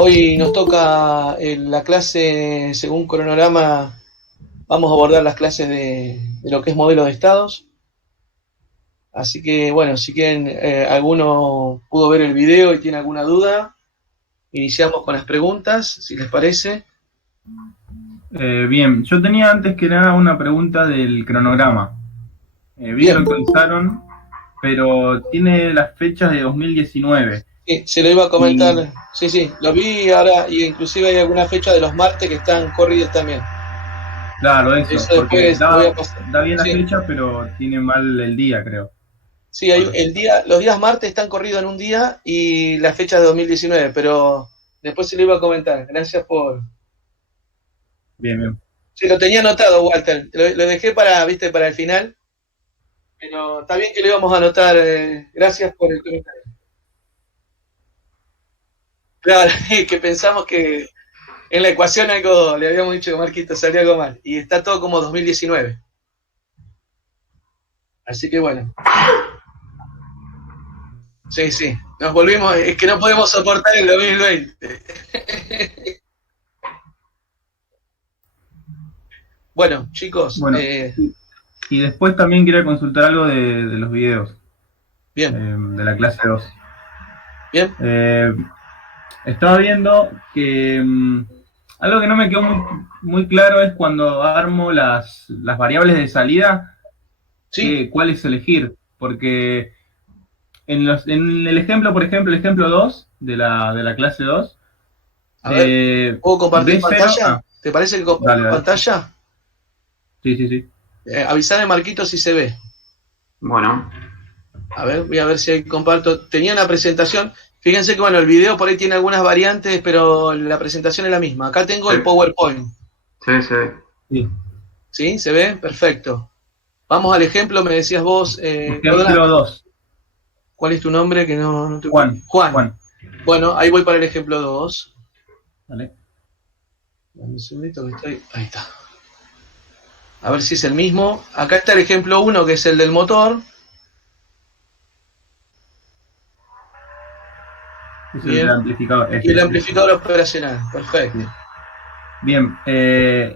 Hoy nos toca la clase, según cronograma, vamos a abordar las clases de lo que es modelo de estados. Así que, bueno, si quieren, alguno pudo ver el video y tiene alguna duda, iniciamos con las preguntas, si les parece. Bien, yo tenía antes que nada una pregunta del cronograma. Vi que lo Bien, actualizaron, pero tiene las fechas de 2019. sí, se lo iba a comentar, Y sí, sí, lo vi ahora, y inclusive hay alguna fecha de los martes que están corridas también. claro, eso, Eso porque después lo voy a da, pasar. da bien la Sí, fecha, pero tiene mal el día, creo. sí, hay Bueno, el día, los días martes están corridos en un día y la fecha de 2019, pero después se lo iba a comentar. Gracias por. bien, bien. Sí, lo tenía anotado, Walter. Lo dejé para, viste, para el final, pero está bien que lo íbamos a anotar. Gracias por el comentario. Claro, que pensamos que en la ecuación algo, le habíamos dicho que Marquito salió algo mal. Y está todo como 2019. Así que bueno. Sí, sí. Nos volvimos, es que no podemos soportar el 2020. Bueno, chicos, Bueno, y después también quería consultar algo de los videos, bien, de la clase 2. bien. Eh, Estaba viendo que algo que no me quedó muy claro es cuando armo las variables de salida, Sí, cuál es elegir. Porque en el ejemplo, por ejemplo, el ejemplo 2 de la clase 2, a ver, ¿puedo compartir B0, pantalla? ¿Te parece que comparto dale, dale. pantalla? Sí, sí, sí. Avisame, Marquito, si se ve. Bueno, A ver, voy a ver si ahí comparto. Tenía una presentación. Fíjense que, bueno, el video por ahí tiene algunas variantes, pero la presentación es la misma. Acá tengo sí, el PowerPoint. sí, sí. Sí. ¿Sí? ¿Se ve? Perfecto. Vamos al ejemplo, me decías vos, perdona, Ejemplo 2, ¿cuál es tu nombre? Que no te ubiqué. Juan. Juan. Juan. Bueno, ahí voy para el ejemplo 2. ¿Vale? Dame un segundito que estoy. Ahí está. A ver si es el mismo. Acá está el ejemplo 1, que es el del motor. Es el del Bien. amplificador. Y el Este. amplificador operacional. Perfecto. Sí. Bien,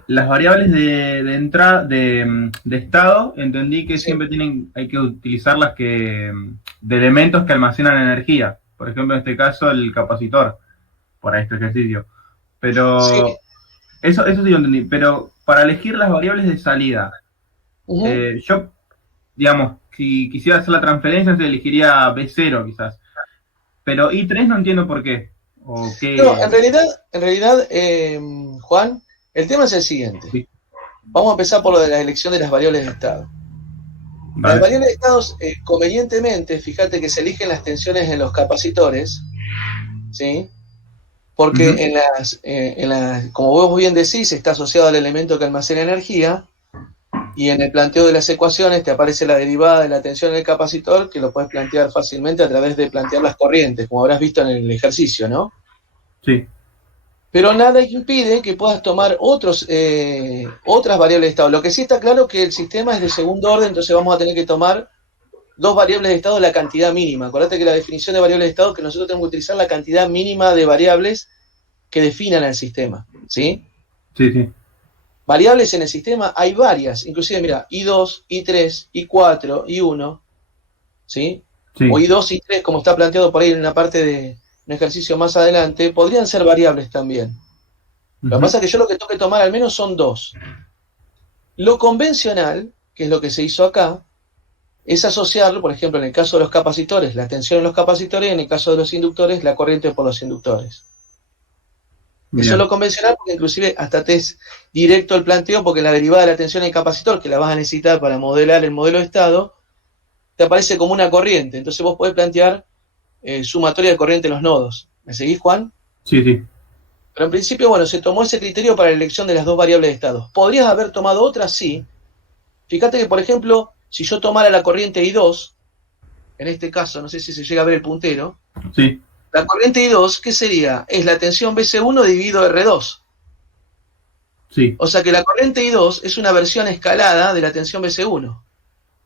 las variables de entrada, de estado, entendí que Sí. siempre hay que utilizar de elementos que almacenan energía. Por ejemplo, en este caso, el capacitor, para este ejercicio. Sí. Pero, eso sí lo entendí. Pero para elegir las variables de salida, Uh-huh. yo, digamos, si quisiera hacer la transferencia, se elegiría B0 quizás. Pero I3 no entiendo por qué. O No, qué. en realidad, Juan, el tema es el siguiente. Sí, Vamos a empezar por lo de la elección de las variables de estado. Las vale. variables de estados, convenientemente, fíjate que se eligen las tensiones en los capacitores, ¿sí? Porque Ujú. como vos bien decís, está asociado al elemento que almacena energía, y en el planteo de las ecuaciones te aparece la derivada de la tensión en el capacitor, que lo puedes plantear fácilmente a través de plantear las corrientes, como habrás visto en el ejercicio, ¿no? Sí, Pero nada impide que puedas tomar otras variables de estado. Lo que sí está claro es que el sistema es de segundo orden, entonces vamos a tener que tomar dos variables de estado de la cantidad mínima. Acordate que la definición de variables de estado es que nosotros tenemos que utilizar la cantidad mínima de variables que definan al sistema, ¿sí? sí, sí. Variables en el sistema hay varias, inclusive, mira, I2, I3, I4, I1, ¿sí? O Sí. I2, I3, como está planteado por ahí en una parte de un ejercicio más adelante, podrían ser variables también. Lo que Ujú. pasa es que yo lo que tengo que tomar al menos son dos. Lo convencional, que es lo que se hizo acá, es asociarlo, por ejemplo, en el caso de los capacitores, la tensión en los capacitores, y en el caso de los inductores, la corriente por los inductores. Eso es lo Bien. convencional, porque inclusive hasta te es directo el planteo, porque la derivada de la tensión en el capacitor, que la vas a necesitar para modelar el modelo de estado, te aparece como una corriente. Entonces vos podés plantear sumatoria de corriente en los nodos. ¿Me seguís, Juan? Sí, sí. Pero en principio, bueno, se tomó ese criterio para la elección de las dos variables de estado. ¿Podrías haber tomado otras? Sí. Fíjate que, por ejemplo, si yo tomara la corriente I2, en este caso, no sé si se llega a ver el puntero, Sí, la corriente I2, ¿qué sería? Es la tensión BC1 dividido R2. sí. O sea que la corriente I2 es una versión escalada de la tensión BC1.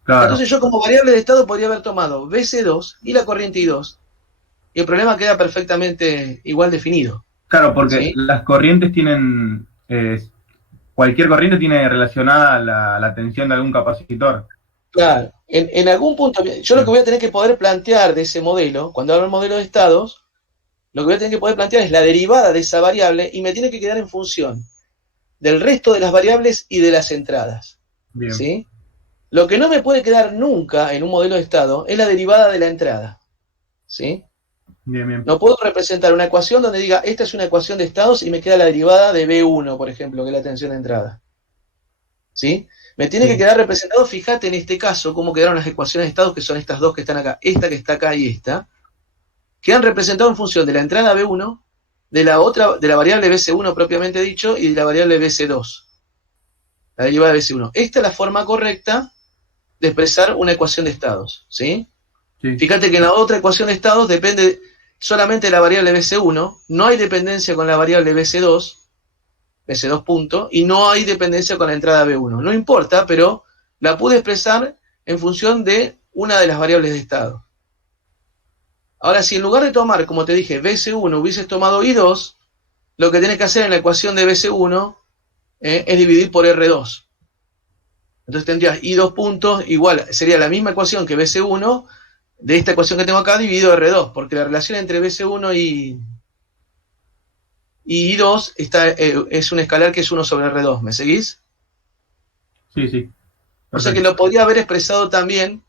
Claro. Entonces yo como variable de estado podría haber tomado BC2 y la corriente I2. Y el problema queda perfectamente igual definido. Claro, porque ¿sí? las corrientes tienen, cualquier corriente tiene relacionada la tensión de algún capacitor. Claro, en algún punto, yo lo que voy a tener que poder plantear de ese modelo, cuando hablo del modelo de estados, lo que voy a tener que poder plantear es la derivada de esa variable y me tiene que quedar en función del resto de las variables y de las entradas, Bien, ¿sí? Lo que no me puede quedar nunca en un modelo de estado es la derivada de la entrada, ¿sí? bien, bien. No puedo representar una ecuación donde diga, esta es una ecuación de estados y me queda la derivada de B1, por ejemplo, que es la tensión de entrada, ¿sí? Me tiene que Sí, quedar representado, fíjate en este caso, cómo quedaron las ecuaciones de estados, que son estas dos que están acá, esta que está acá y esta, quedan representados en función de la entrada B1, de la otra, de la variable BC1 propiamente dicho, y de la variable BC2, la derivada de BC1. Esta es la forma correcta de expresar una ecuación de estados, ¿sí? sí. Fíjate que en la otra ecuación de estados depende solamente de la variable BC1, no hay dependencia con la variable BC2, BC2 punto, y no hay dependencia con la entrada B1. No importa, pero la pude expresar en función de una de las variables de estado. Ahora, si en lugar de tomar, como te dije, BC1 hubieses tomado I2, lo que tenés que hacer en la ecuación de BC1 es dividir por R2. Entonces tendrías I2 puntos igual, sería la misma ecuación que BC1 de esta ecuación que tengo acá dividido R2, porque la relación entre BC1 y I2 es un escalar que es 1 sobre R2. ¿Me seguís? Sí, sí, O sea que perfecto. lo podría haber expresado también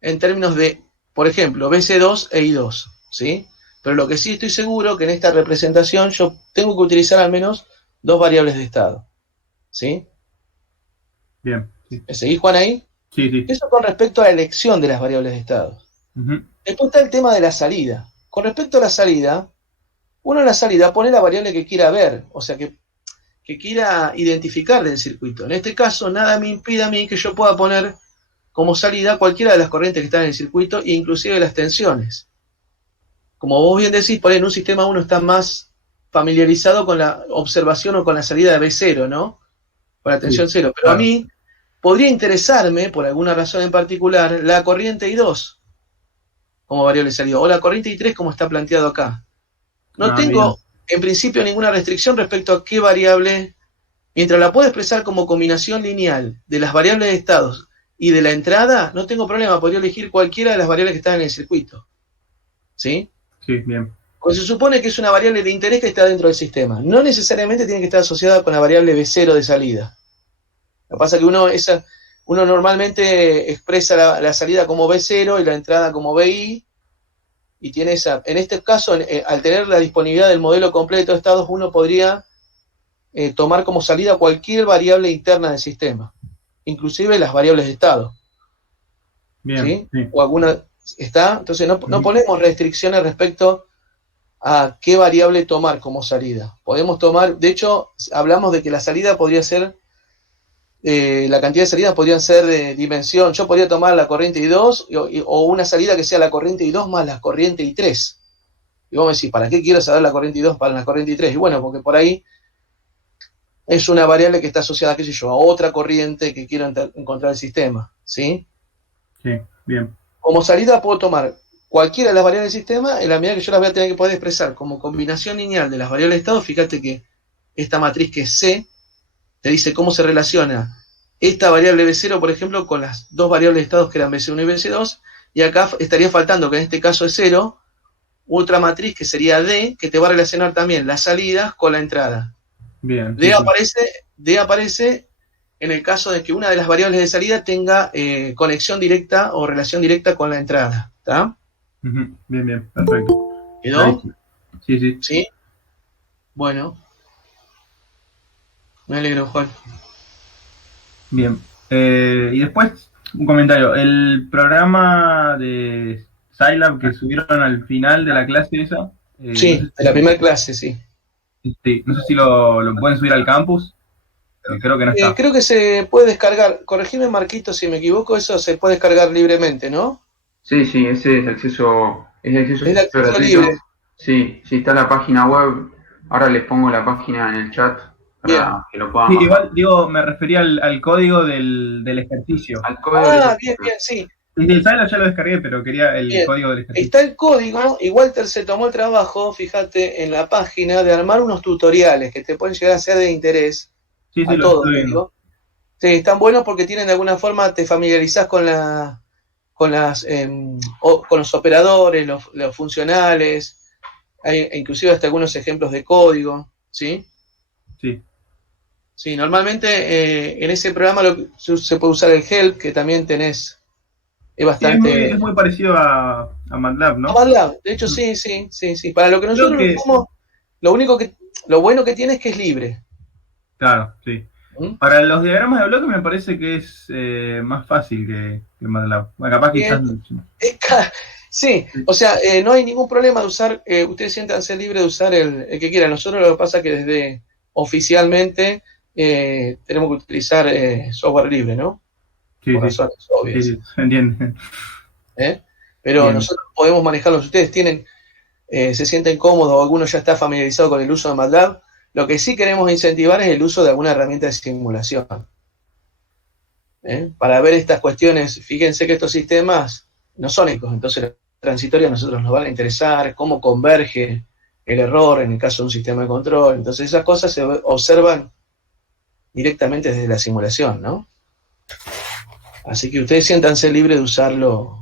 en términos de, por ejemplo, BC2 e I2, ¿sí? Pero lo que sí estoy seguro que en esta representación yo tengo que utilizar al menos dos variables de estado, ¿sí? Bien, sí, ¿Me seguís, Juan, ahí? sí, sí. Eso con respecto a la elección de las variables de estado. Ujú. Después está el tema de la salida. Con respecto a la salida, uno en la salida pone la variable que quiera ver, o sea, que quiera identificar del circuito. En este caso, nada me impide a mí que yo pueda poner como salida cualquiera de las corrientes que están en el circuito, inclusive las tensiones. Como vos bien decís, por ahí en un sistema uno está más familiarizado con la observación o con la salida de B0, ¿no? Con la tensión Sí, cero. Pero a claro. mí podría interesarme, por alguna razón en particular, la corriente I2 como variable de salida, o la corriente I3 como está planteado acá. No Ah, bien. tengo, en principio, ninguna restricción respecto a qué variable, mientras la puedo expresar como combinación lineal de las variables de estados y de la entrada, no tengo problema, podría elegir cualquiera de las variables que están en el circuito, ¿sí? Sí, bien. Pues se supone que es una variable de interés que está dentro del sistema. No necesariamente tiene que estar asociada con la variable B0 de salida. Lo que pasa es que uno normalmente expresa la salida como B0 y la entrada como BI, y tiene esa. En este caso, al tener la disponibilidad del modelo completo de estados, uno podría tomar como salida cualquier variable interna del sistema, inclusive las variables de estado, Bien, ¿sí? sí. O alguna está. Entonces no Ujú. ponemos restricciones respecto a qué variable tomar como salida. Podemos tomar, de hecho, hablamos de que la salida podría ser, la cantidad de salidas podrían ser de dimensión. Yo podría tomar la corriente I2 o una salida que sea la corriente I2 más la corriente I3. Y vos me decís, ¿para qué quiero saber la corriente I2 para la corriente I3? Y bueno, porque por ahí es una variable que está asociada, qué sé yo, a otra corriente que quiero encontrar el sistema, ¿sí? Sí, bien. Como salida puedo tomar cualquiera de las variables del sistema en la medida que yo las voy a tener que poder expresar como combinación lineal de las variables de estado. Fíjate que esta matriz que es C te dice cómo se relaciona esta variable B0, por ejemplo, con las dos variables de estados que eran BC1 y BC2, y acá estaría faltando, que en este caso es 0, otra matriz que sería D, que te va a relacionar también las salidas con la entrada. Bien, D sí, sí. aparece, D aparece en el caso de que una de las variables de salida tenga conexión directa o relación directa con la entrada. ¿Está? Ujú. Bien, bien, perfecto. ¿Quedó? Clarísimo. Sí, sí. ¿Sí? Bueno, me alegro, Juan. Bien. Y después, un comentario. El programa de Scilab que subieron al final de la clase esa, no Sí, sé de la si, primera clase, sí. no sé si lo pueden subir al campus. Creo que no está. Creo que se puede descargar, corregime Marquito si me equivoco, eso se puede descargar libremente, ¿no? Sí, sí, ese es de acceso Es de acceso libre. gratuito. Sí, sí está la página web. Ahora les pongo la página en el chat Bien. para que lo puedan Sí, bajar. igual, digo, me refería al código del ejercicio. Al código del Ah, bien, ejercicio. bien, sí. El Scilab ya lo descargué, pero quería el Bien. código del ejercicio. Está el código, y Walter se tomó el trabajo, fíjate, en la página de armar unos tutoriales que te pueden llegar a ser de interés Sí, a lo todos, estoy viendo. digo. Sí, están buenos porque tienen de alguna forma, te familiarizás con con los operadores, los funcionales, hay inclusive hasta algunos ejemplos de código, ¿sí? Sí. Sí, normalmente en ese programa se puede usar el help, que también tenés, es Sí, bastante... es muy parecido a MATLAB, A ¿no? MATLAB, de hecho sí, sí, sí, sí. Para lo que Creo nosotros lo que, usamos, lo bueno que tiene es que es libre. claro, sí. ¿Mm? Para los diagramas de bloque me parece que es más fácil que MATLAB. Bueno, capaz quizás... Bien. Sí, o sea, no hay ningún problema de usar, ustedes siéntanse libres de usar el que quieran. Nosotros lo que pasa es que desde oficialmente tenemos que utilizar software libre, ¿no? Sí, Por sí, razones sí, obvias. sí, se entiende. ¿Eh? Pero Bien. nosotros podemos manejarlos. Si ustedes se sienten cómodos o alguno ya está familiarizado con el uso de MATLAB, lo que sí queremos incentivar es el uso de alguna herramienta de simulación. Para ver estas cuestiones, fíjense que estos sistemas no son ecos, entonces la transitoria a nosotros nos van a interesar, cómo converge el error en el caso de un sistema de control. Entonces esas cosas se observan directamente desde la simulación, ¿no? Así que ustedes siéntanse libres de usarlo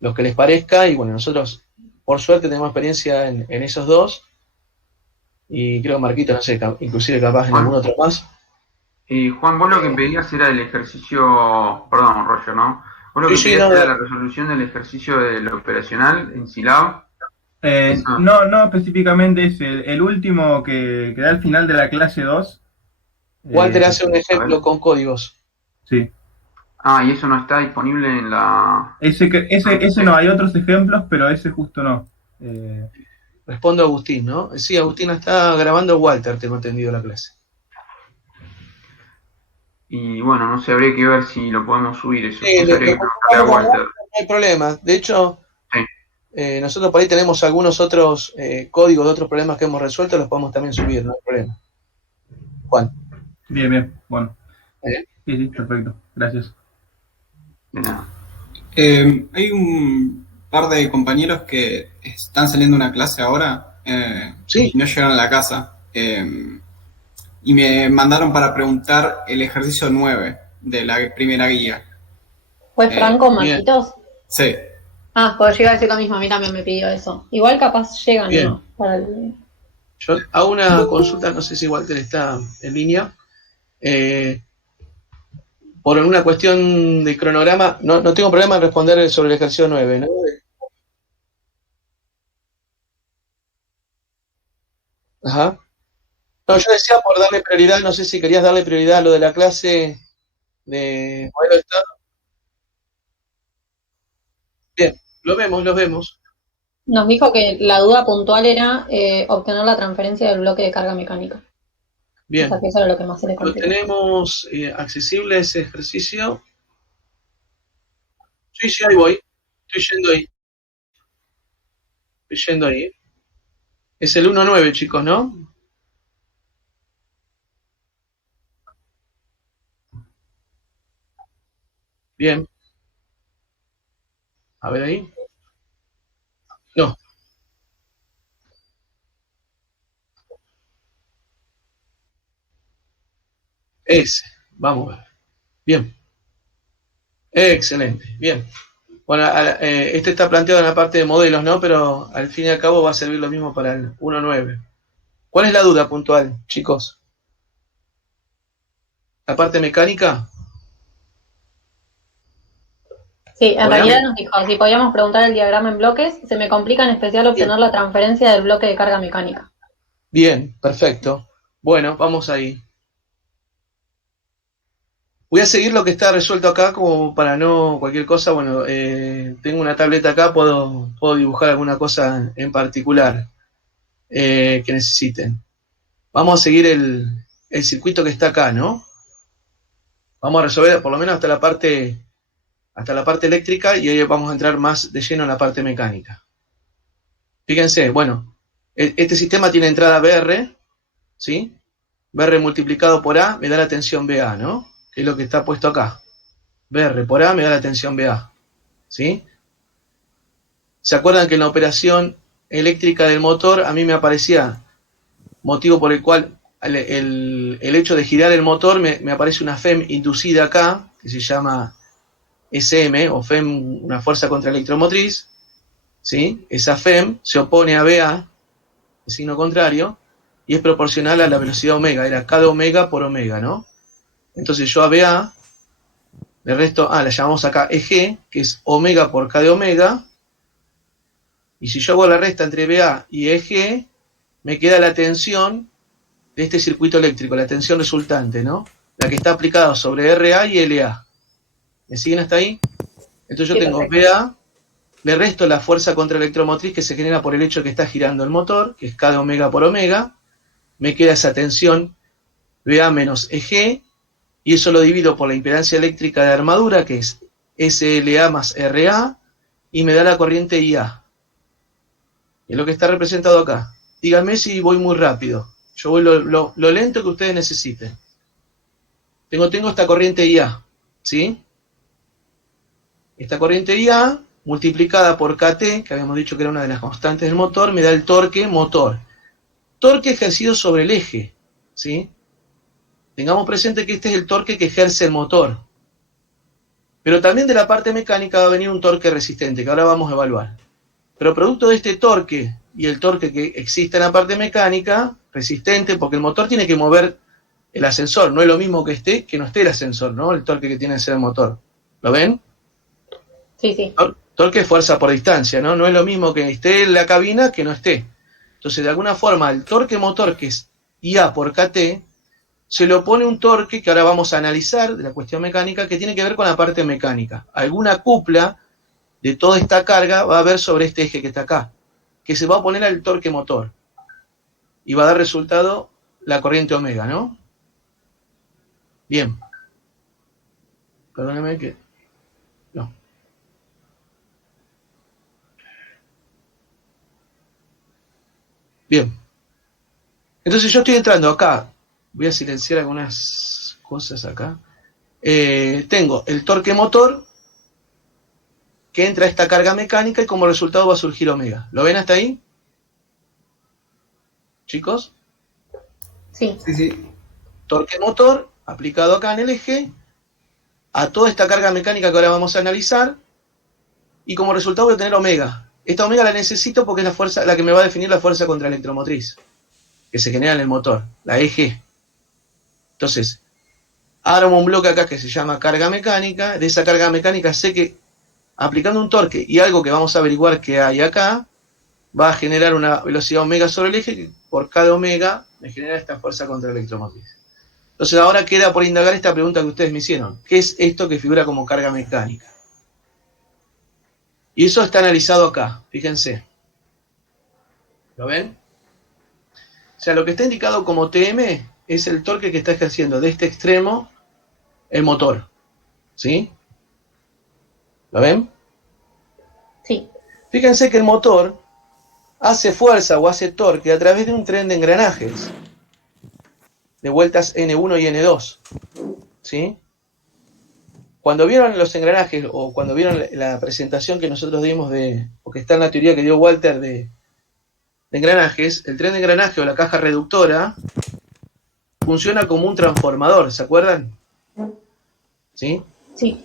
lo que les parezca, y bueno, nosotros por suerte tenemos experiencia en esos dos, y creo que Marquito, no sé, inclusive capaz en algún Juan, otro más. Juan, vos lo que pedías era el ejercicio, perdón, Roger, ¿no? Vos lo Sí, que sí, pedías no, era la resolución del ejercicio del operacional en Silab. Eso. No, no específicamente es el último que da al final de la clase 2. Walter hace un A ver. ejemplo con códigos. Sí. Ah, y eso no está disponible en la... Ese no, hay otros ejemplos, pero ese justo no. Eh, Respondo a Agustín, ¿no? Sí, Agustín está grabando Walter, tengo entendido la clase. Y bueno, no sé, habría que ver si lo podemos subir eso. Sí, Eso habría lo que preguntarle a comunicamos con Walter. Walter, no hay problema. De hecho, Sí. nosotros por ahí tenemos algunos otros códigos de otros problemas que hemos resuelto, los podemos también subir, no hay problema. Juan. bien, bien, bueno. ¿Eh? Sí, sí, perfecto. Gracias. De nada. Hay un par de compañeros que están saliendo de una clase ahora Sí. y no llegaron a la casa. Y me mandaron para preguntar el ejercicio 9 de la primera guía. ¿Fue Franco bien. Marquitos? Sí. Ah, pues yo iba a decir lo mismo, a mí también me pidió eso. Igual capaz llegan, Bien. ¿no? Para el... Yo hago una consulta, no sé si Walter está en línea. Por una cuestión de cronograma, no tengo problema en responder sobre el ejercicio 9, ¿no? Ajá. No, yo decía por darle prioridad, no sé si querías darle prioridad a lo de la clase de modelo de estado. Bien, lo vemos. Nos dijo que la duda puntual era obtener la transferencia del bloque de carga mecánica. Bien, O sea que eso era lo que más se le lo complicó. tenemos accesible ese ejercicio. Sí, ahí voy. Estoy yendo ahí. Estoy yendo ahí. Es el 1.9, chicos, ¿no? Bien. A ver ahí. No. Ese. Vamos a ver. Bien. Excelente. Bien. Bueno, este está planteado en la parte de modelos, ¿no? Pero al fin y al cabo va a servir lo mismo para el 1.9. ¿Cuál es la duda puntual, chicos? ¿La parte mecánica? Sí, en Hola. realidad nos dijo, si podíamos preguntar el diagrama en bloques, se me complica en especial obtener la transferencia del bloque de carga mecánica. Bien, perfecto. Bueno, vamos ahí. Voy a seguir lo que está resuelto acá como para no cualquier cosa. Bueno, tengo una tableta acá, puedo dibujar alguna cosa en particular que necesiten. Vamos a seguir el circuito que está acá, ¿no? Vamos a resolver por lo menos hasta la parte eléctrica, y ahí vamos a entrar más de lleno en la parte mecánica. Fíjense, bueno, este sistema tiene entrada BR, ¿sí? BR multiplicado por A me da la tensión BA, ¿no? Que es lo que está puesto acá. BR por A me da la tensión BA. ¿Sí? ¿Se acuerdan que en la operación eléctrica del motor a mí me aparecía, motivo por el cual el hecho de girar el motor me aparece una FEM inducida acá, que se llama SM, o FEM, una fuerza contraelectromotriz, ¿sí? Esa FEM se opone a BA, el signo contrario, y es proporcional a la velocidad omega, era K de omega por omega, ¿no? Entonces yo a BA le resto, la llamamos acá EG, que es omega por K de omega, y si yo hago la resta entre BA y EG, me queda la tensión de este circuito eléctrico, la tensión resultante, ¿no? La que está aplicada sobre RA y LA. ¿Me siguen hasta ahí? Entonces yo tengo BA, le resto la fuerza contraelectromotriz que se genera por el hecho de que está girando el motor, que es K de omega por omega, me queda esa tensión BA menos EG, y eso lo divido por la impedancia eléctrica de armadura, que es SLA más RA, y me da la corriente IA. Es lo que está representado acá. Díganme si voy muy rápido. Yo voy lo lento que ustedes necesiten. Tengo esta corriente IA, ¿sí? Esta corriente IA, multiplicada por KT, que habíamos dicho que era una de las constantes del motor, me da el torque motor. Torque ejercido sobre el eje, ¿sí? Tengamos presente que este es el torque que ejerce el motor. Pero también de la parte mecánica va a venir un torque resistente, que ahora vamos a evaluar. Pero producto de este torque y el torque que existe en la parte mecánica, resistente, porque el motor tiene que mover el ascensor, no es lo mismo que no esté el ascensor, ¿no? El torque que tiene que ser el motor. ¿Lo ven? Sí, sí. Torque es fuerza por distancia, ¿no? No es lo mismo que esté en la cabina que no esté. Entonces, de alguna forma, el torque motor, que es IA por KT, se le opone un torque que ahora vamos a analizar de la cuestión mecánica, que tiene que ver con la parte mecánica. Alguna cupla de toda esta carga va a haber sobre este eje que está acá, que se va a oponer al torque motor. Y va a dar resultado la corriente omega, ¿no? Bien. Perdóneme que... No. Bien. Entonces yo estoy entrando acá. Voy a silenciar algunas cosas acá. Tengo el torque motor que entra a esta carga mecánica y como resultado va a surgir omega. ¿Lo ven hasta ahí? ¿Chicos? Sí. Sí, sí. Torque motor aplicado acá en el eje a toda esta carga mecánica que ahora vamos a analizar y como resultado voy a tener omega. Esta omega la necesito porque es la fuerza, la que me va a definir la fuerza contraelectromotriz que se genera en el motor, la EG. Entonces, armo un bloque acá que se llama carga mecánica. De esa carga mecánica sé que aplicando un torque y algo que vamos a averiguar que hay acá, va a generar una velocidad omega sobre el eje que por cada omega me genera esta fuerza contraelectromotriz. Entonces ahora queda por indagar esta pregunta que ustedes me hicieron. ¿Qué es esto que figura como carga mecánica? Y eso está analizado acá, fíjense. ¿Lo ven? O sea, lo que está indicado como TM es el torque que está ejerciendo de este extremo el motor. ¿Sí? ¿Lo ven? Sí. Fíjense que el motor hace fuerza o hace torque a través de un tren de engranajes, de vueltas N1 y N2. ¿Sí? Cuando vieron los engranajes, o cuando vieron la presentación que nosotros dimos o que está en la teoría que dio Walter de engranajes, el tren de engranaje o la caja reductora funciona como un transformador, ¿se acuerdan? ¿Sí? Sí.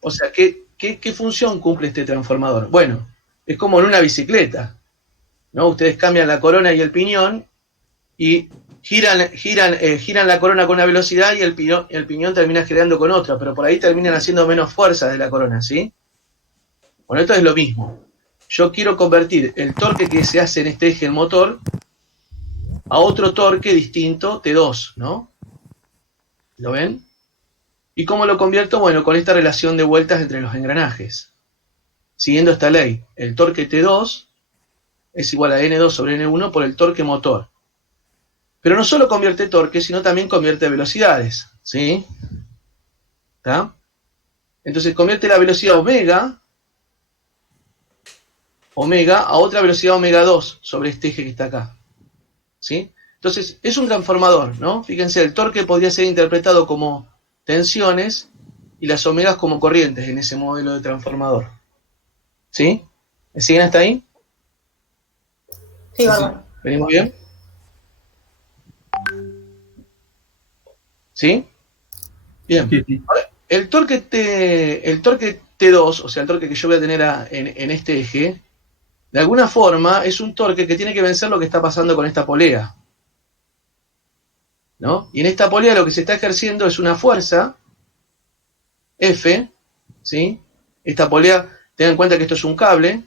O sea, ¿qué función cumple este transformador? Bueno, es como en una bicicleta, ¿no? Ustedes cambian la corona y el piñón y giran la corona con una velocidad y el piñón termina girando con otra, pero por ahí terminan haciendo menos fuerza de la corona, ¿sí? Bueno, esto es lo mismo. Yo quiero convertir el torque que se hace en este eje del motor a otro torque distinto, T2, ¿no? ¿Lo ven? ¿Y cómo lo convierto? Bueno, con esta relación de vueltas entre los engranajes. Siguiendo esta ley, el torque T2 es igual a N2 sobre N1 por el torque motor. Pero no solo convierte torque, sino también convierte velocidades, ¿sí? ¿Está? Entonces convierte la velocidad omega a otra velocidad omega 2 sobre este eje que está acá. ¿Sí? Entonces, es un transformador, ¿no? Fíjense, el torque podría ser interpretado como tensiones y las omegas como corrientes en ese modelo de transformador. ¿Sí? ¿Me siguen hasta ahí? Sí, bárbaro. ¿Venimos bien? ¿Sí? Bien. Sí. Ahora, el torque T2, o sea, el torque que yo voy a tener en este eje, de alguna forma es un torque que tiene que vencer lo que está pasando con esta polea, ¿no? Y en esta polea lo que se está ejerciendo es una fuerza, F, ¿sí? Esta polea, tengan en cuenta que esto es un cable,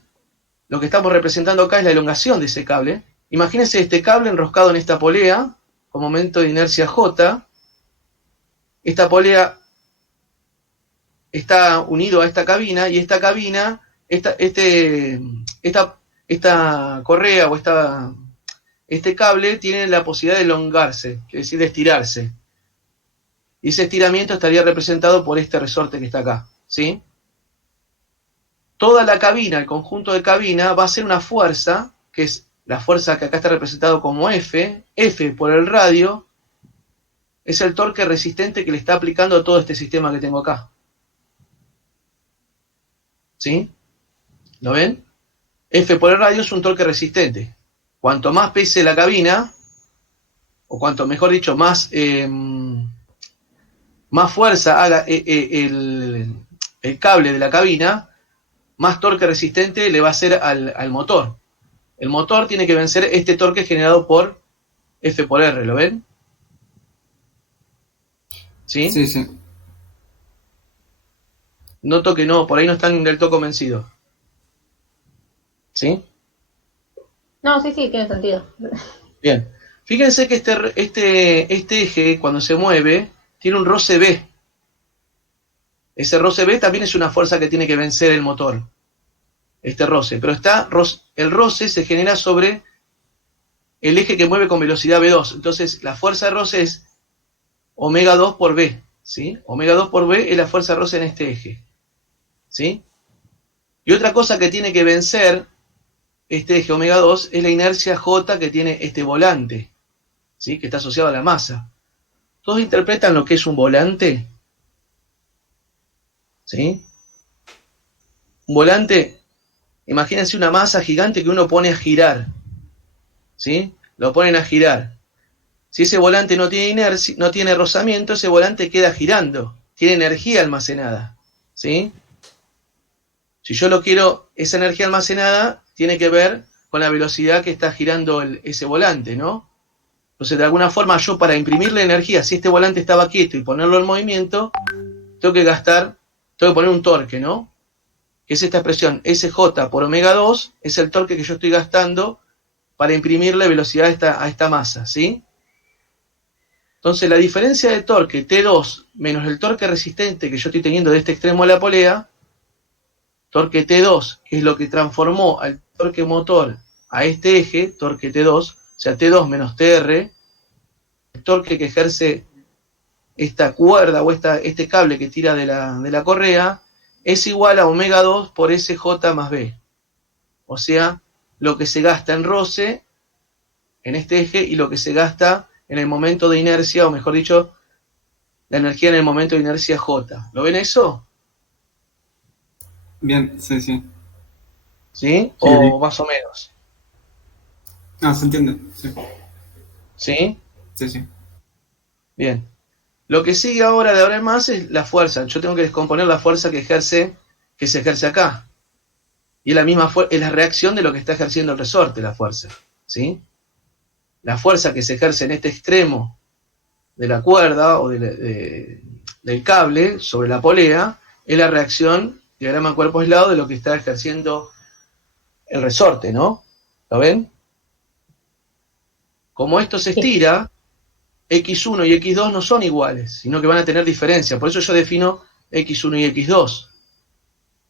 lo que estamos representando acá es la elongación de ese cable. Imagínense este cable enroscado en esta polea, con momento de inercia J. Esta polea está unido a esta cabina, y esta cabina, esta correa o este cable tiene la posibilidad de elongarse, quiere decir de estirarse. Y ese estiramiento estaría representado por este resorte que está acá, ¿sí? Toda la cabina, el conjunto de cabina, va a ser una fuerza, que es la fuerza que acá está representado como F por el radio, es el torque resistente que le está aplicando a todo este sistema que tengo acá. ¿Sí? ¿Lo ven? F por el radio es un torque resistente. Cuanto más pese la cabina, o cuanto, mejor dicho, más fuerza haga el cable de la cabina, más torque resistente le va a hacer al motor. El motor tiene que vencer este torque generado por F por R, ¿lo ven? ¿Sí? Sí, sí. Noto que no, por ahí no están del todo convencidos. ¿Sí? No, sí, tiene sentido. Bien. Fíjense que este eje, cuando se mueve, tiene un roce B. Ese roce B también es una fuerza que tiene que vencer el motor. Este roce. Pero el roce se genera sobre el eje que mueve con velocidad V2. Entonces, la fuerza de roce es omega 2 por B. ¿Sí? Omega 2 por B es la fuerza de roce en este eje. ¿Sí? Y otra cosa que tiene que vencer este eje omega 2 es la inercia J que tiene este volante, ¿sí? Que está asociado a la masa. ¿Todos interpretan lo que es un volante? ¿Sí? Un volante, imagínense una masa gigante que uno pone a girar, ¿sí? Lo ponen a girar. Si ese volante no tiene inercia, no tiene rozamiento, ese volante queda girando, tiene energía almacenada, ¿sí? Si yo lo quiero, esa energía almacenada tiene que ver con la velocidad que está girando ese volante, ¿no? Entonces, de alguna forma, yo para imprimirle energía, si este volante estaba quieto y ponerlo en movimiento, tengo que poner un torque, ¿no? Que es esta expresión, SJ por omega 2, es el torque que yo estoy gastando para imprimirle velocidad a esta masa, ¿sí? Entonces, la diferencia de torque T2 menos el torque resistente que yo estoy teniendo de este extremo de la polea, torque T2, que es lo que transformó al torque motor a este eje, torque T2, o sea, T2 menos TR, el torque que ejerce esta cuerda o este cable que tira de la correa, es igual a omega 2 por SJ más B. O sea, lo que se gasta en roce en este eje y lo que se gasta en el momento de inercia, o mejor dicho, la energía en el momento de inercia J. ¿Lo ven eso? Bien, sí, sí. ¿Sí? ¿O más o menos? Ah, se entiende. Sí, ¿Sí? sí, sí. Bien. Lo que sigue ahora de ahora en más es la fuerza. Yo tengo que descomponer la fuerza que se ejerce acá. Y es la misma es la reacción de lo que está ejerciendo el resorte, la fuerza. ¿Sí? La fuerza que se ejerce en este extremo de la cuerda o del cable sobre la polea es la reacción, diagrama cuerpo aislado, de lo que está ejerciendo el resorte, ¿no? ¿Lo ven? Como esto se estira, X1 y X2 no son iguales, sino que van a tener diferencia. Por eso yo defino X1 y X2.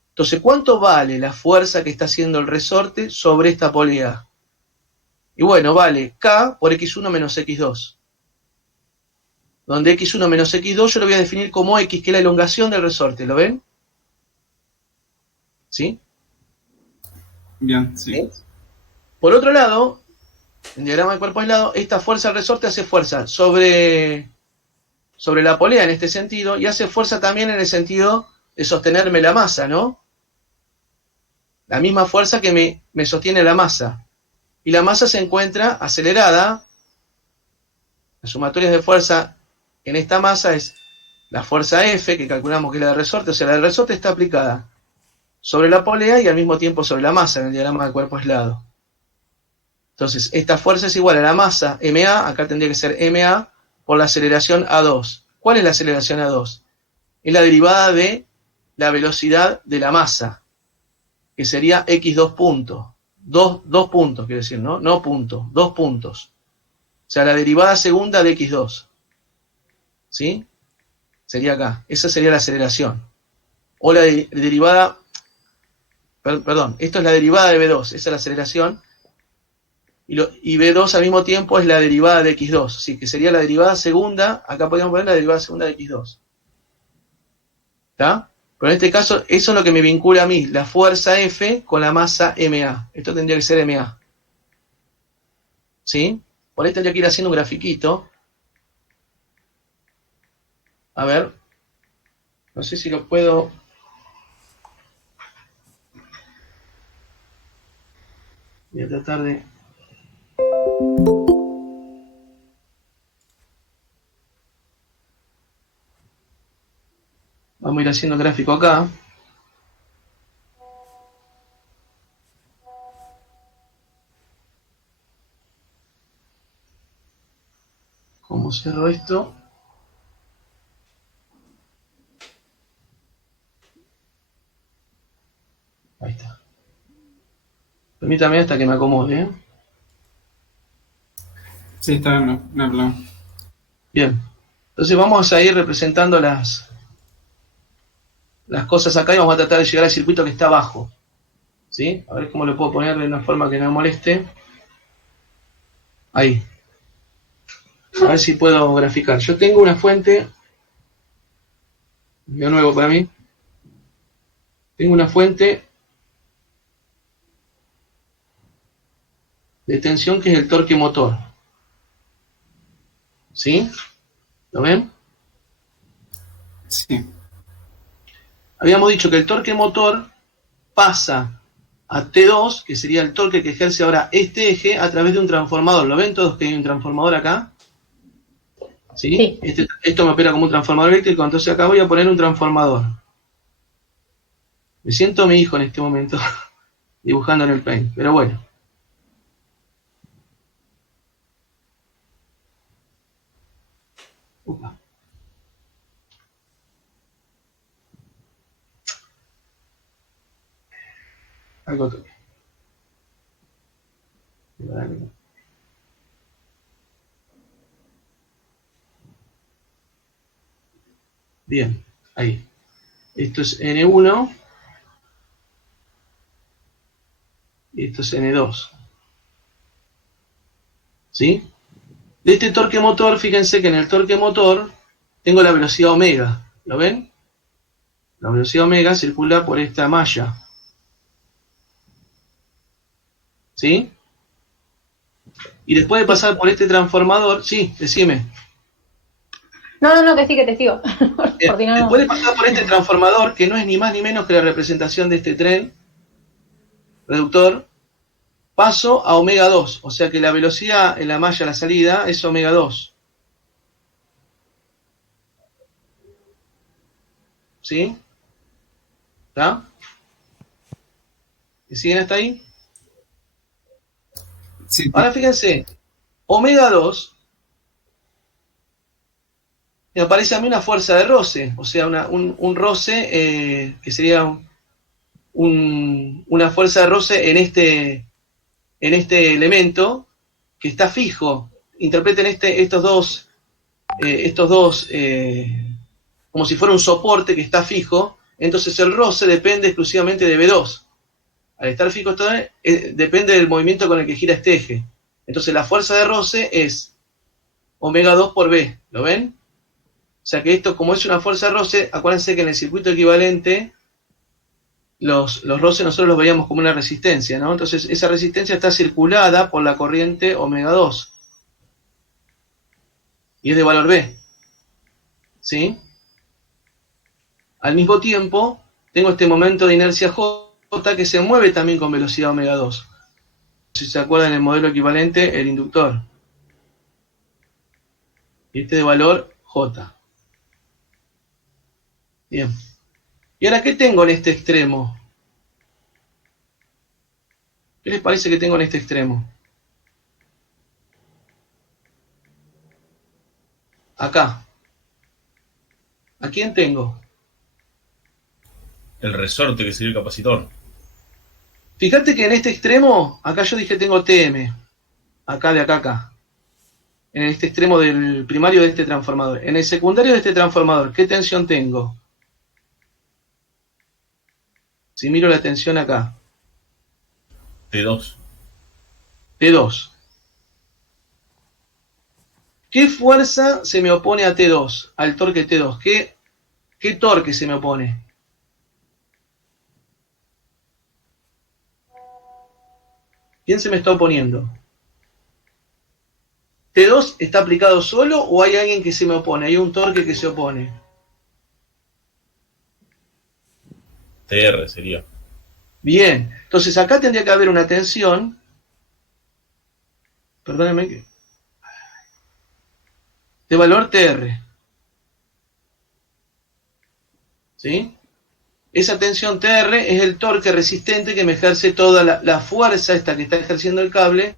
Entonces, ¿cuánto vale la fuerza que está haciendo el resorte sobre esta polea? Y bueno, vale K por X1 menos X2. Donde X1 menos X2 yo lo voy a definir como X, que es la elongación del resorte. ¿Lo ven? ¿Sí? Bien, sí. ¿Sí? Por otro lado, en diagrama de cuerpo aislado, esta fuerza del resorte hace fuerza sobre sobre la polea en este sentido y hace fuerza también en el sentido de sostenerme la masa, ¿no? La misma fuerza que me sostiene la masa. Y la masa se encuentra acelerada. Las sumatorias de fuerza en esta masa es la fuerza F, que calculamos que es la de resorte, o sea, la de resorte está aplicada sobre la polea y al mismo tiempo sobre la masa en el diagrama de cuerpo aislado. Entonces, esta fuerza es igual a la masa MA, acá tendría que ser MA, por la aceleración A2. ¿Cuál es la aceleración A2? Es la derivada de la velocidad de la masa, que sería X2 puntos. Dos puntos, quiero decir, ¿no? No puntos, 2 puntos. O sea, la derivada segunda de X2. ¿Sí? Sería acá. Esa sería la aceleración. O la derivada... Perdón, esto es la derivada de B2. Esa es la aceleración. Y B2 al mismo tiempo es la derivada de X2. Sí, que sería la derivada segunda. Acá podríamos poner la derivada segunda de X2. ¿Está? Pero en este caso, eso es lo que me vincula a mí. La fuerza F con la masa MA. Esto tendría que ser MA. ¿Sí? Por ahí tendría que ir haciendo un grafiquito. A ver. No sé si lo puedo... Voy a tratar de... Vamos a ir haciendo el gráfico acá. ¿Cómo cierro esto? Ahí está. Permítame hasta que me acomode, ¿eh? Sí, está bien, no hay problema. Bien. Entonces vamos a ir representando las cosas acá y vamos a tratar de llegar al circuito que está abajo. ¿Sí? A ver cómo lo puedo poner de una forma que no me moleste. Ahí. A ver si puedo graficar. Yo tengo una fuente, de nuevo para mí. Tengo una fuente de tensión que es el torque motor. ¿Sí? ¿Lo ven? Sí. Habíamos dicho que el torque motor pasa a T2, que sería el torque que ejerce ahora este eje, a través de un transformador. ¿Lo ven todos que hay un transformador acá? ¿Sí? Esto me opera como un transformador eléctrico, entonces acá voy a poner un transformador. Me siento mi hijo en este momento, dibujando en el Paint, pero bueno. Upa. Algo toque. Bien, ahí. Esto es N1 y esto es N2. ¿Sí? De este torque motor, fíjense que en el torque motor tengo la velocidad omega. ¿Lo ven? La velocidad omega circula por esta malla. ¿Sí? Y después de pasar por este transformador, sí, decime. No, que sí, que te sigo. Después de pasar por este transformador, que no es ni más ni menos que la representación de este tren reductor, paso a omega 2, o sea que la velocidad en la malla a la salida es omega 2. ¿Sí? ¿Está? ¿Me siguen hasta ahí? Sí. Ahora fíjense, omega 2, me aparece a mí una fuerza de roce, o sea, un roce que sería una fuerza de roce en este elemento que está fijo. Interpreten estos dos como si fuera un soporte que está fijo. Entonces el roce depende exclusivamente de B2. Al estar fijo depende del movimiento con el que gira este eje. Entonces la fuerza de roce es omega 2 por B. ¿Lo ven? O sea que esto, como es una fuerza de roce, acuérdense que en el circuito equivalente los roces nosotros los veíamos como una resistencia, ¿no? Entonces esa resistencia está circulada por la corriente omega 2 y es de valor B. ¿sí? Al mismo tiempo, tengo este momento de inercia J que se mueve también con velocidad omega 2. Si se acuerdan el modelo equivalente, el inductor. Y este de valor J. Bien. ¿Y ahora qué tengo en este extremo? ¿Qué les parece que tengo en este extremo? Acá. ¿A quién tengo? El resorte que sería el capacitor. Fíjate que en este extremo, acá yo dije tengo TM. Acá de acá a acá. En este extremo del primario de este transformador. En el secundario de este transformador, ¿qué tensión tengo? Si miro la tensión acá. T2. T2. ¿Qué fuerza se me opone a T2? Al torque T2. ¿Qué torque se me opone? ¿Quién se me está oponiendo? ¿T2 está aplicado solo o hay alguien que se me opone? Hay un torque que se opone. TR sería. Bien, entonces acá tendría que haber una tensión. Perdónenme. De valor TR. ¿Sí? Esa tensión TR es el torque resistente que me ejerce toda la fuerza esta que está ejerciendo el cable,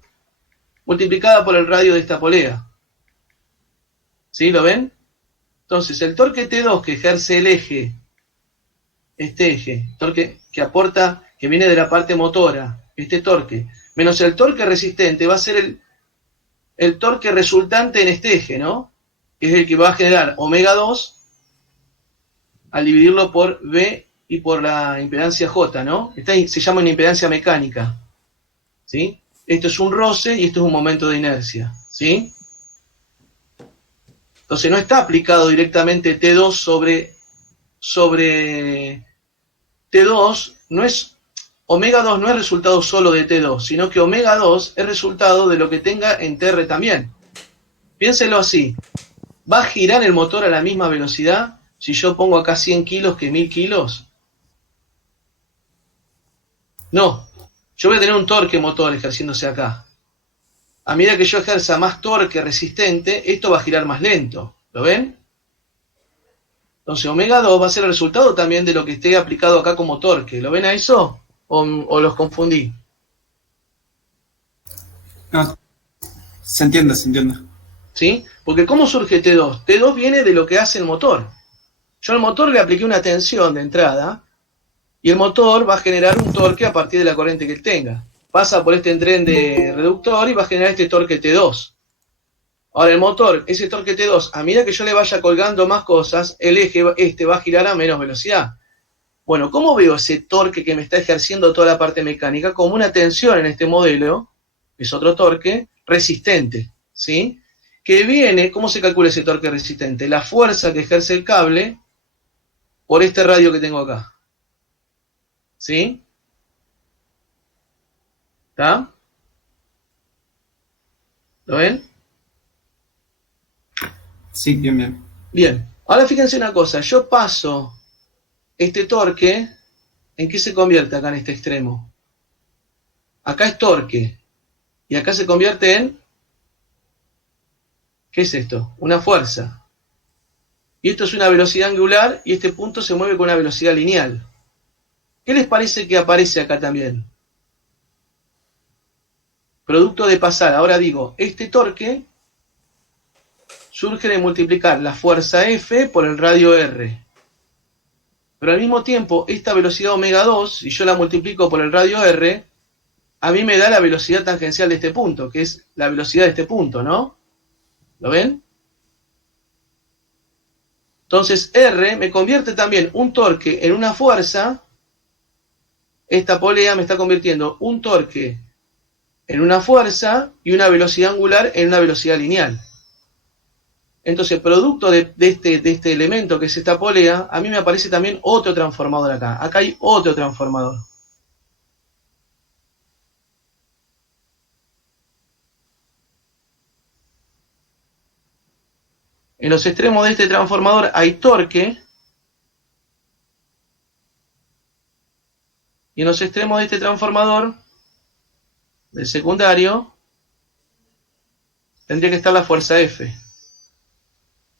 multiplicada por el radio de esta polea. ¿Sí? ¿Lo ven? Entonces, el torque T2 que ejerce el eje, este eje, torque que aporta, que viene de la parte motora, este torque, menos el torque resistente, va a ser el torque resultante en este eje, ¿no? Que es el que va a generar omega 2 al dividirlo por B y por la impedancia J, ¿no? Esta se llama una impedancia mecánica, ¿sí? Esto es un roce y esto es un momento de inercia, ¿sí? Entonces no está aplicado directamente T2 sobre T2, no es, omega 2 no es resultado solo de T2, sino que omega 2 es resultado de lo que tenga en TR también. Piénselo así, ¿va a girar el motor a la misma velocidad si yo pongo acá 100 kilos que 1000 kilos? No, yo voy a tener un torque motor ejerciéndose acá. A medida que yo ejerza más torque resistente, esto va a girar más lento. ¿Lo ven? Entonces omega 2 va a ser el resultado también de lo que esté aplicado acá como torque. ¿Lo ven a eso? ¿O los confundí? No, se entiende, se entiende. ¿Sí? Porque ¿cómo surge T2? T2 viene de lo que hace el motor. Yo al motor le apliqué una tensión de entrada y el motor va a generar un torque a partir de la corriente que él tenga. Pasa por este tren de reductor y va a generar este torque T2. Ahora el motor, ese torque T2, a medida que yo le vaya colgando más cosas, el eje este va a girar a menos velocidad. Bueno, ¿cómo veo ese torque que me está ejerciendo toda la parte mecánica? Como una tensión en este modelo, que es otro torque, resistente, ¿sí? Que viene, ¿cómo se calcula ese torque resistente? La fuerza que ejerce el cable por este radio que tengo acá. ¿Sí? ¿Está? ¿Lo ven? Sí, bien, bien. Bien. Ahora fíjense una cosa, yo paso este torque, ¿en qué se convierte acá en este extremo? Acá es torque. Y acá se convierte en... ¿Qué es esto? Una fuerza. Y esto es una velocidad angular y este punto se mueve con una velocidad lineal. ¿Qué les parece que aparece acá también? Producto de pasar, ahora digo, este torque surge de multiplicar la fuerza F por el radio R. Pero al mismo tiempo, esta velocidad omega 2, si yo la multiplico por el radio R, a mí me da la velocidad tangencial de este punto, que es la velocidad de este punto, ¿no? ¿Lo ven? Entonces R me convierte también un torque en una fuerza. Esta polea me está convirtiendo un torque en una fuerza y una velocidad angular en una velocidad lineal. Entonces, producto de este elemento que es esta polea, a mí me aparece también otro transformador acá. Acá hay otro transformador. En los extremos de este transformador hay torque. Y en los extremos de este transformador, del secundario, tendría que estar la fuerza F,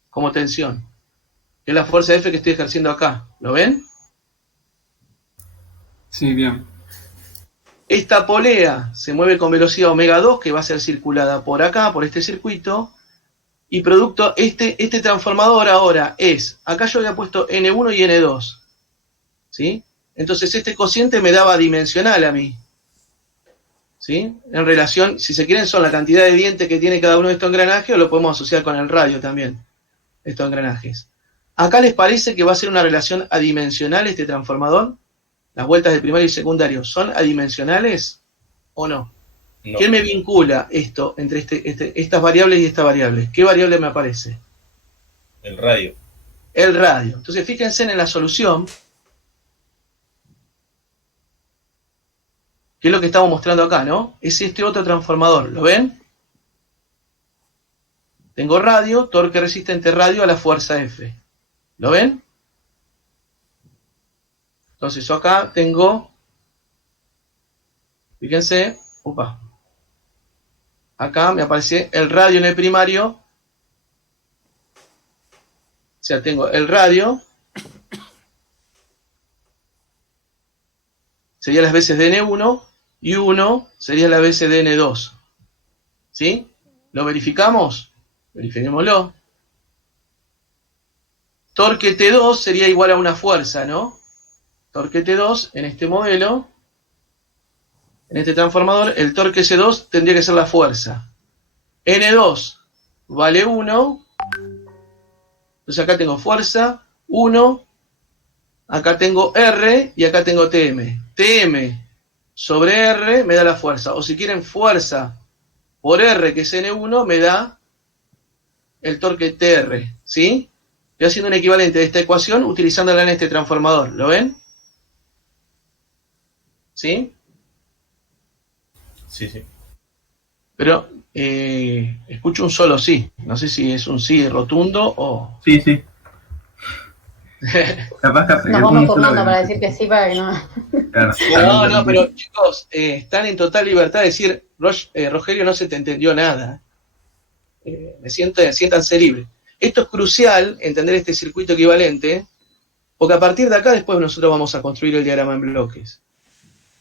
como tensión. Es la fuerza F que estoy ejerciendo acá. ¿Lo ven? Sí, bien. Esta polea se mueve con velocidad omega 2, que va a ser circulada por acá, por este circuito, y producto, este transformador ahora es, acá yo había puesto N1 y N2, ¿sí? Entonces este cociente me daba dimensional a mí, ¿sí? En relación, si se quieren, son la cantidad de dientes que tiene cada uno de estos engranajes, o lo podemos asociar con el radio también, estos engranajes. ¿Acá les parece que va a ser una relación adimensional este transformador? ¿Las vueltas de primario y secundario son adimensionales o no? No. ¿Quién me vincula esto entre estas variables y esta variable? ¿Qué variable me aparece? El radio. El radio. Entonces fíjense en la solución, que es lo que estamos mostrando acá, ¿no? Es este otro transformador, ¿lo ven? Tengo radio, torque resistente radio a la fuerza F. ¿Lo ven? Entonces yo acá tengo, fíjense, acá me aparece el radio en el primario, o sea, tengo el radio, sería las veces de N1, y 1 sería las veces de N2, ¿sí? ¿Lo verificamos? Verifiquémoslo. Torque T2 sería igual a una fuerza, ¿no? Torque T2 en este modelo, en este transformador, el torque C2 tendría que ser la fuerza. N2 vale 1, entonces acá tengo fuerza, 1, acá tengo R y acá tengo TM. TM sobre R me da la fuerza, o si quieren fuerza por R, que es N1, me da el torque TR, ¿sí? Estoy haciendo un equivalente de esta ecuación utilizándola en este transformador, ¿lo ven? ¿Sí? Sí, sí. Pero escucho un solo sí. No sé si es un sí rotundo o... Sí, sí. Capaz que Nos vamos turnando para decir que sí, para que no. Claro. No, pero chicos, están en total libertad de decir, Rogelio, no se te entendió nada. Siéntanse libres. Esto es crucial, entender este circuito equivalente, porque a partir de acá después nosotros vamos a construir el diagrama en bloques.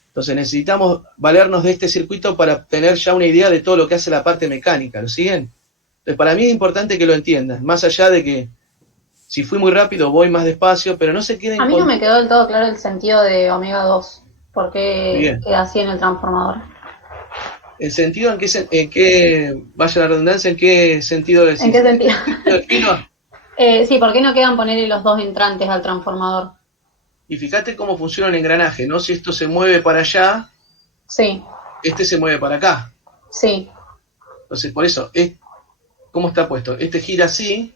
Entonces necesitamos valernos de este circuito para tener ya una idea de todo lo que hace la parte mecánica, ¿lo siguen? Entonces para mí es importante que lo entiendan, más allá de que si fui muy rápido voy más despacio, pero no se queden A mí no me quedó del todo claro el sentido de omega 2. ¿Por qué Bien. queda así en el transformador? ¿El sentido en qué, vaya la redundancia, en qué sentido decís? ¿En qué sentido? Sí, ¿por qué no quedan ponerle los dos entrantes al transformador? Y fíjate cómo funciona el engranaje, ¿no? Si esto se mueve para allá, Sí, este se mueve para acá. sí. Entonces, por eso, ¿cómo está puesto? Este gira así,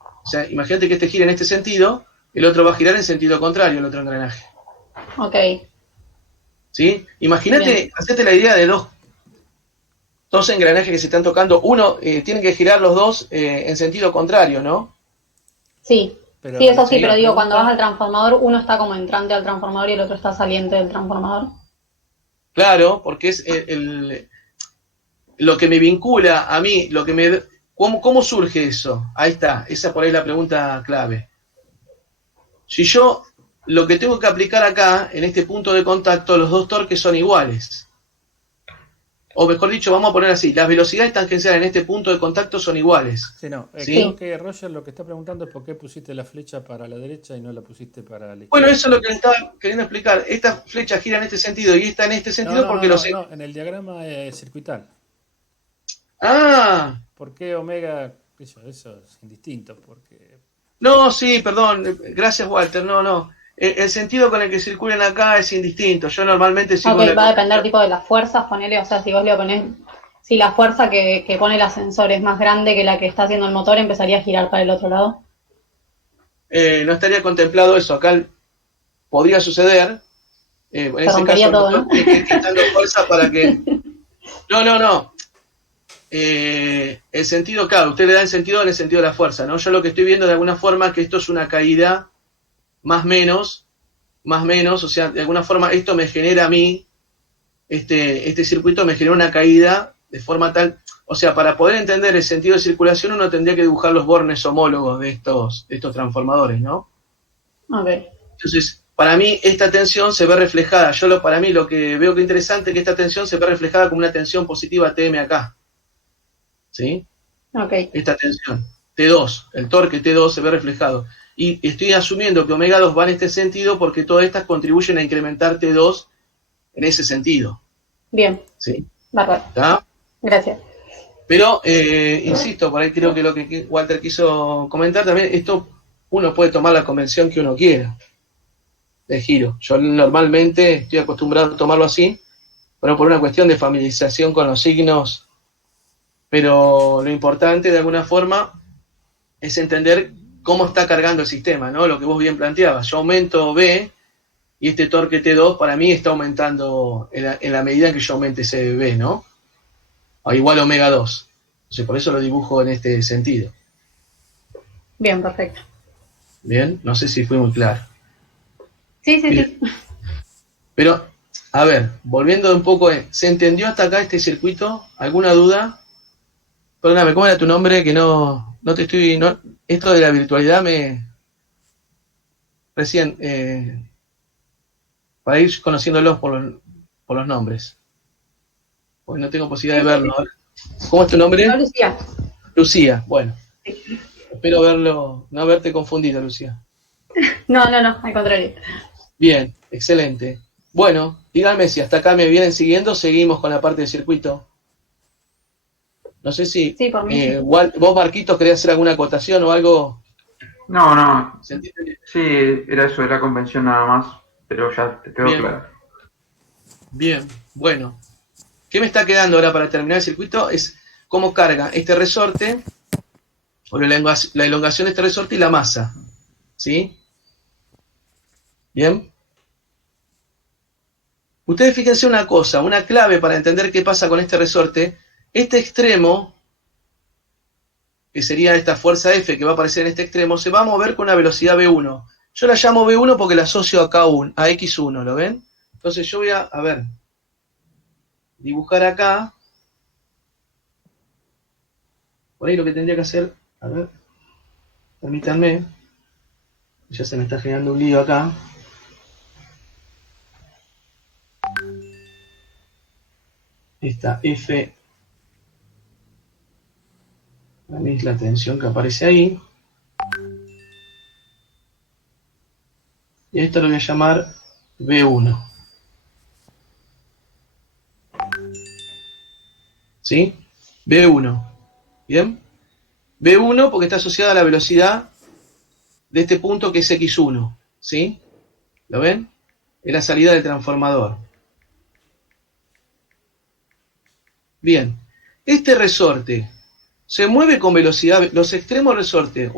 o sea, imagínate que este gira en este sentido, el otro va a girar en sentido contrario, el otro engranaje. Ok. ¿Sí? Imagínate, Bien. hacete la idea de dos engranajes que se están tocando. Uno, tienen que girar los dos en sentido contrario, ¿no? Sí. Pero Sí, eso sí, pero la digo, pregunta- cuando vas al transformador, uno está como entrante al transformador y el otro está saliente del transformador. Claro, porque es lo que me vincula a mí, ¿cómo surge eso? Ahí está, esa por ahí es la pregunta clave. Si yo lo que tengo que aplicar acá, en este punto de contacto, los dos torques son iguales. O mejor dicho, vamos a poner así, las velocidades tangenciales en este punto de contacto son iguales. Sí, no. ¿Sí? Creo que Roger lo que está preguntando es por qué pusiste la flecha para la derecha y no la pusiste para la izquierda. Bueno, eso es lo que le estaba queriendo explicar. Esta flecha gira en este sentido y esta en este sentido porque lo sé. No, en el diagrama circuital. Ah, ¿Por qué omega? Eso es indistinto, porque... no, sí, perdón. Gracias, Walter. No. El sentido con el que circulan acá es indistinto. Yo normalmente sigo Ok, va a depender tipo de las fuerzas, ponele, o sea, si vos le ponés, si la fuerza que pone el ascensor es más grande que la que está haciendo el motor, empezaría a girar para el otro lado. no estaría contemplado eso. Acá podría suceder. En ese rompería caso, todo, el motor ¿no? tiene que ir quitando fuerza para que... No. el sentido, claro, usted le da el sentido en el sentido de la fuerza, ¿no? Yo lo que estoy viendo de alguna forma es que esto es una caída más menos, o sea, de alguna forma esto me genera a mí, este circuito me genera una caída de forma tal, o sea, para poder entender el sentido de circulación uno tendría que dibujar los bornes homólogos de estos transformadores, ¿no? Ok. Entonces, para mí esta tensión se ve reflejada, para mí lo que veo que es interesante es que esta tensión se ve reflejada como una tensión positiva TM acá, ¿sí? Ok. Esta tensión, T2, el torque T2 se ve reflejado. Y estoy asumiendo que omega 2 va en este sentido porque todas estas contribuyen a incrementar T2 en ese sentido. Bien. ¿Sí? Bárbaro. ¿Está? Gracias. Pero, insisto, por ahí creo que lo que Walter quiso comentar también, esto uno puede tomar la convención que uno quiera de giro. Yo normalmente estoy acostumbrado a tomarlo así, pero por una cuestión de familiarización con los signos. Pero lo importante, de alguna forma, es entender cómo está cargando el sistema, ¿no? Lo que vos bien planteabas. Yo aumento B y este torque T2 para mí está aumentando en la medida en que yo aumente ese B, ¿no? A igual omega 2. Entonces, por eso lo dibujo en este sentido. Bien, perfecto. Bien, no sé si fue muy claro. Sí. Pero, a ver, volviendo un poco, ¿se entendió hasta acá este circuito? ¿Alguna duda? Perdóname, ¿cómo era tu nombre? Que no te estoy... esto de la virtualidad recién, para ir conociéndolos por los nombres. Porque no tengo posibilidad de verlo. ¿Cómo es tu nombre? No, Lucía. Lucía, bueno. Espero no haberte confundido, Lucía. No, al contrario. Bien, excelente. Bueno, díganme si hasta acá me vienen siguiendo, seguimos con la parte del circuito. No sé si Sí, por mí. vos, Marquitos, querés hacer alguna acotación o algo. No. ¿Se entiende? Sí, era eso de la convención nada más, pero ya te quedó Bien. claro. Bien, bueno. ¿Qué me está quedando ahora para terminar el circuito? Es cómo carga este resorte, o la elongación de este resorte y la masa. ¿Sí? Bien. Ustedes fíjense una cosa, una clave para entender qué pasa con este resorte. Este extremo, que sería esta fuerza F que va a aparecer en este extremo, se va a mover con una velocidad V1. Yo la llamo V1 porque la asocio a K1, a X1, ¿lo ven? Entonces yo voy a ver, dibujar acá. Por ahí lo que tendría que hacer, a ver, permítanme, ya se me está generando un lío acá. Esta F, para mí es la tensión que aparece ahí. Y esto lo voy a llamar V1. ¿Sí? V1. ¿Bien? V1 porque está asociada a la velocidad de este punto que es X1. ¿Sí? ¿Lo ven? Es la salida del transformador. Bien. Este resorte se mueve con velocidad, los extremos resortes,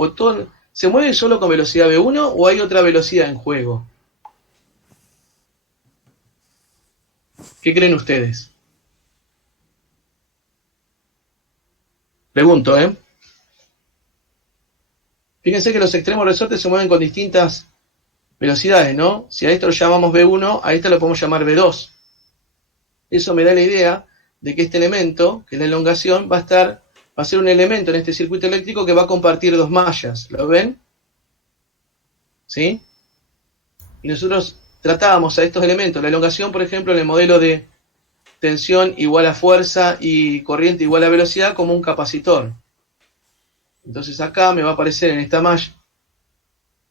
¿se mueve solo con velocidad V1 o hay otra velocidad en juego? ¿Qué creen ustedes? Pregunto, ¿eh? Fíjense que los extremos resortes se mueven con distintas velocidades, ¿no? Si a esto lo llamamos V1, a esto lo podemos llamar V2. Eso me da la idea de que este elemento, que es la elongación, va a ser un elemento en este circuito eléctrico que va a compartir dos mallas. ¿Lo ven? ¿Sí? Y nosotros tratábamos a estos elementos, la elongación, por ejemplo, en el modelo de tensión igual a fuerza y corriente igual a velocidad, como un capacitor. Entonces acá me va a aparecer en esta malla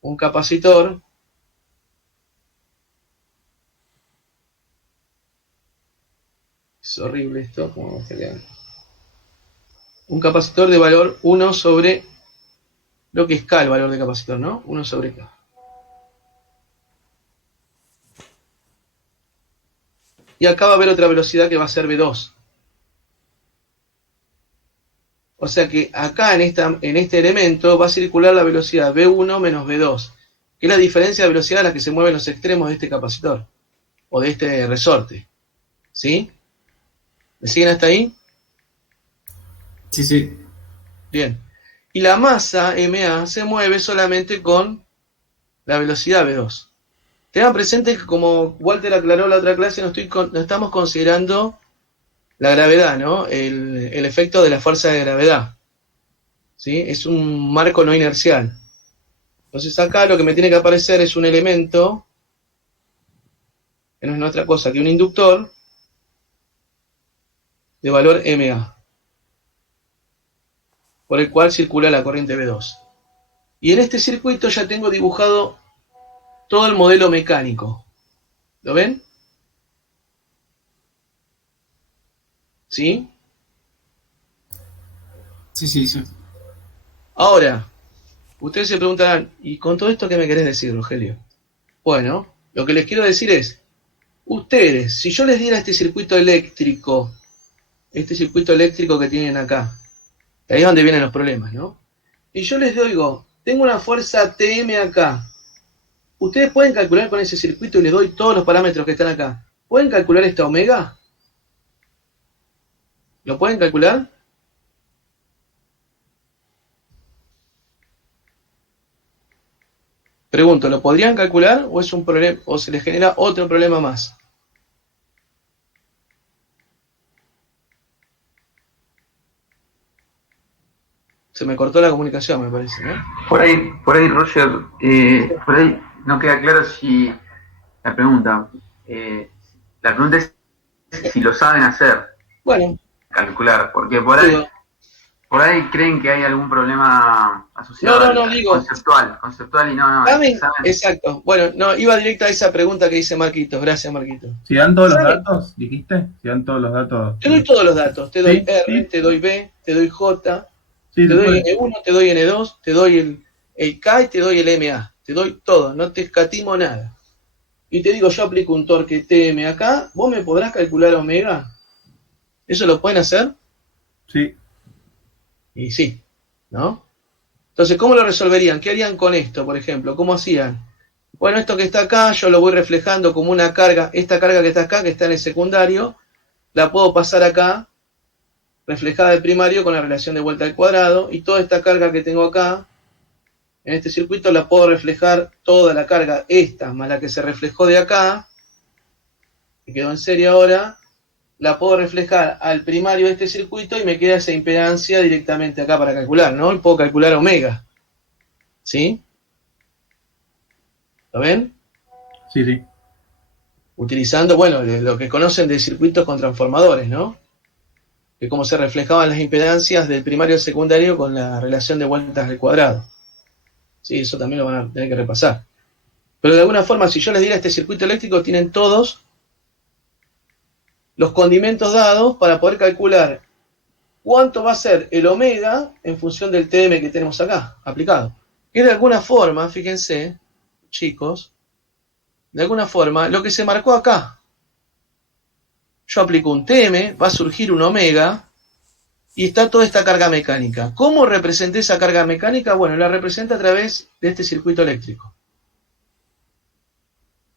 un capacitor. Es horrible esto, ¿cómo sería? Un capacitor de valor 1 sobre lo que es K, el valor de capacitor, ¿no? 1 sobre K. Y acá va a haber otra velocidad que va a ser V2. O sea que acá en este elemento va a circular la velocidad V1 menos V2, que es la diferencia de velocidad a la que se mueven los extremos de este capacitor, o de este resorte. ¿Sí? ¿Me siguen hasta ahí? Sí, sí. Bien. Y la masa MA se mueve solamente con la velocidad V2. Tengan presente que, como Walter aclaró la otra clase, no estamos considerando la gravedad, ¿no? El efecto de la fuerza de gravedad. ¿Sí? Es un marco no inercial. Entonces acá lo que me tiene que aparecer es un elemento, que no es otra cosa que un inductor, de valor MA, por el cual circula la corriente V2. Y en este circuito ya tengo dibujado todo el modelo mecánico. ¿Lo ven? ¿Sí? Sí, sí, sí. Ahora, ustedes se preguntarán, ¿y con todo esto qué me querés decir, Rogelio? Bueno, lo que les quiero decir es, ustedes, si yo les diera este circuito eléctrico que tienen acá, ahí es donde vienen los problemas, ¿no? Y yo les digo, tengo una fuerza TM acá. Ustedes pueden calcular con ese circuito y les doy todos los parámetros que están acá. ¿Pueden calcular esta omega? ¿Lo pueden calcular? Pregunto, ¿lo podrían calcular o es un problema o se les genera otro problema más? Se me cortó la comunicación, me parece, ¿no? Por ahí, Roger, por ahí no queda claro si la pregunta. La pregunta es si lo saben hacer, Bueno, calcular, porque por ahí creen que hay algún problema asociado no, digo. conceptual y no. ¿Saben? Exacto. Bueno, no, iba directa a esa pregunta que dice Marquitos. Gracias, Marquitos. ¿Si dan todos los ¿Saben? datos? ¿Dijiste? ¿Si dan todos los datos? Te doy todos los datos. Te doy Sí, R, sí. te doy B, te doy J, Sí, te se doy puede. N1, te doy N2, te doy el K y te doy el MA. Te doy todo, no te escatimo nada. Y te digo, yo aplico un torque TM acá, ¿vos me podrás calcular omega? ¿Eso lo pueden hacer? Sí. Y sí, ¿no? Entonces, ¿cómo lo resolverían? ¿Qué harían con esto, por ejemplo? ¿Cómo hacían? Bueno, esto que está acá, yo lo voy reflejando como una carga. Esta carga que está acá, que está en el secundario, la puedo pasar acá, reflejada del primario con la relación de vuelta al cuadrado. Y toda esta carga que tengo acá, en este circuito, la puedo reflejar toda la carga, esta, más la que se reflejó de acá, que quedó en serie ahora, la puedo reflejar al primario de este circuito y me queda esa impedancia directamente acá para calcular, ¿no? Y puedo calcular omega. ¿Sí? ¿Lo ven? Sí, sí. Utilizando, bueno, lo que conocen de circuitos con transformadores, ¿no? Que cómo se reflejaban las impedancias del primario al secundario con la relación de vueltas al cuadrado. Sí, eso también lo van a tener que repasar. Pero de alguna forma, si yo les diera este circuito eléctrico, tienen todos los condimentos dados para poder calcular cuánto va a ser el omega en función del TM que tenemos acá, aplicado. Que de alguna forma, fíjense, chicos, de alguna forma, lo que se marcó acá. Yo aplico un TM, va a surgir un omega, y está toda esta carga mecánica. ¿Cómo representé esa carga mecánica? Bueno, la representa a través de este circuito eléctrico.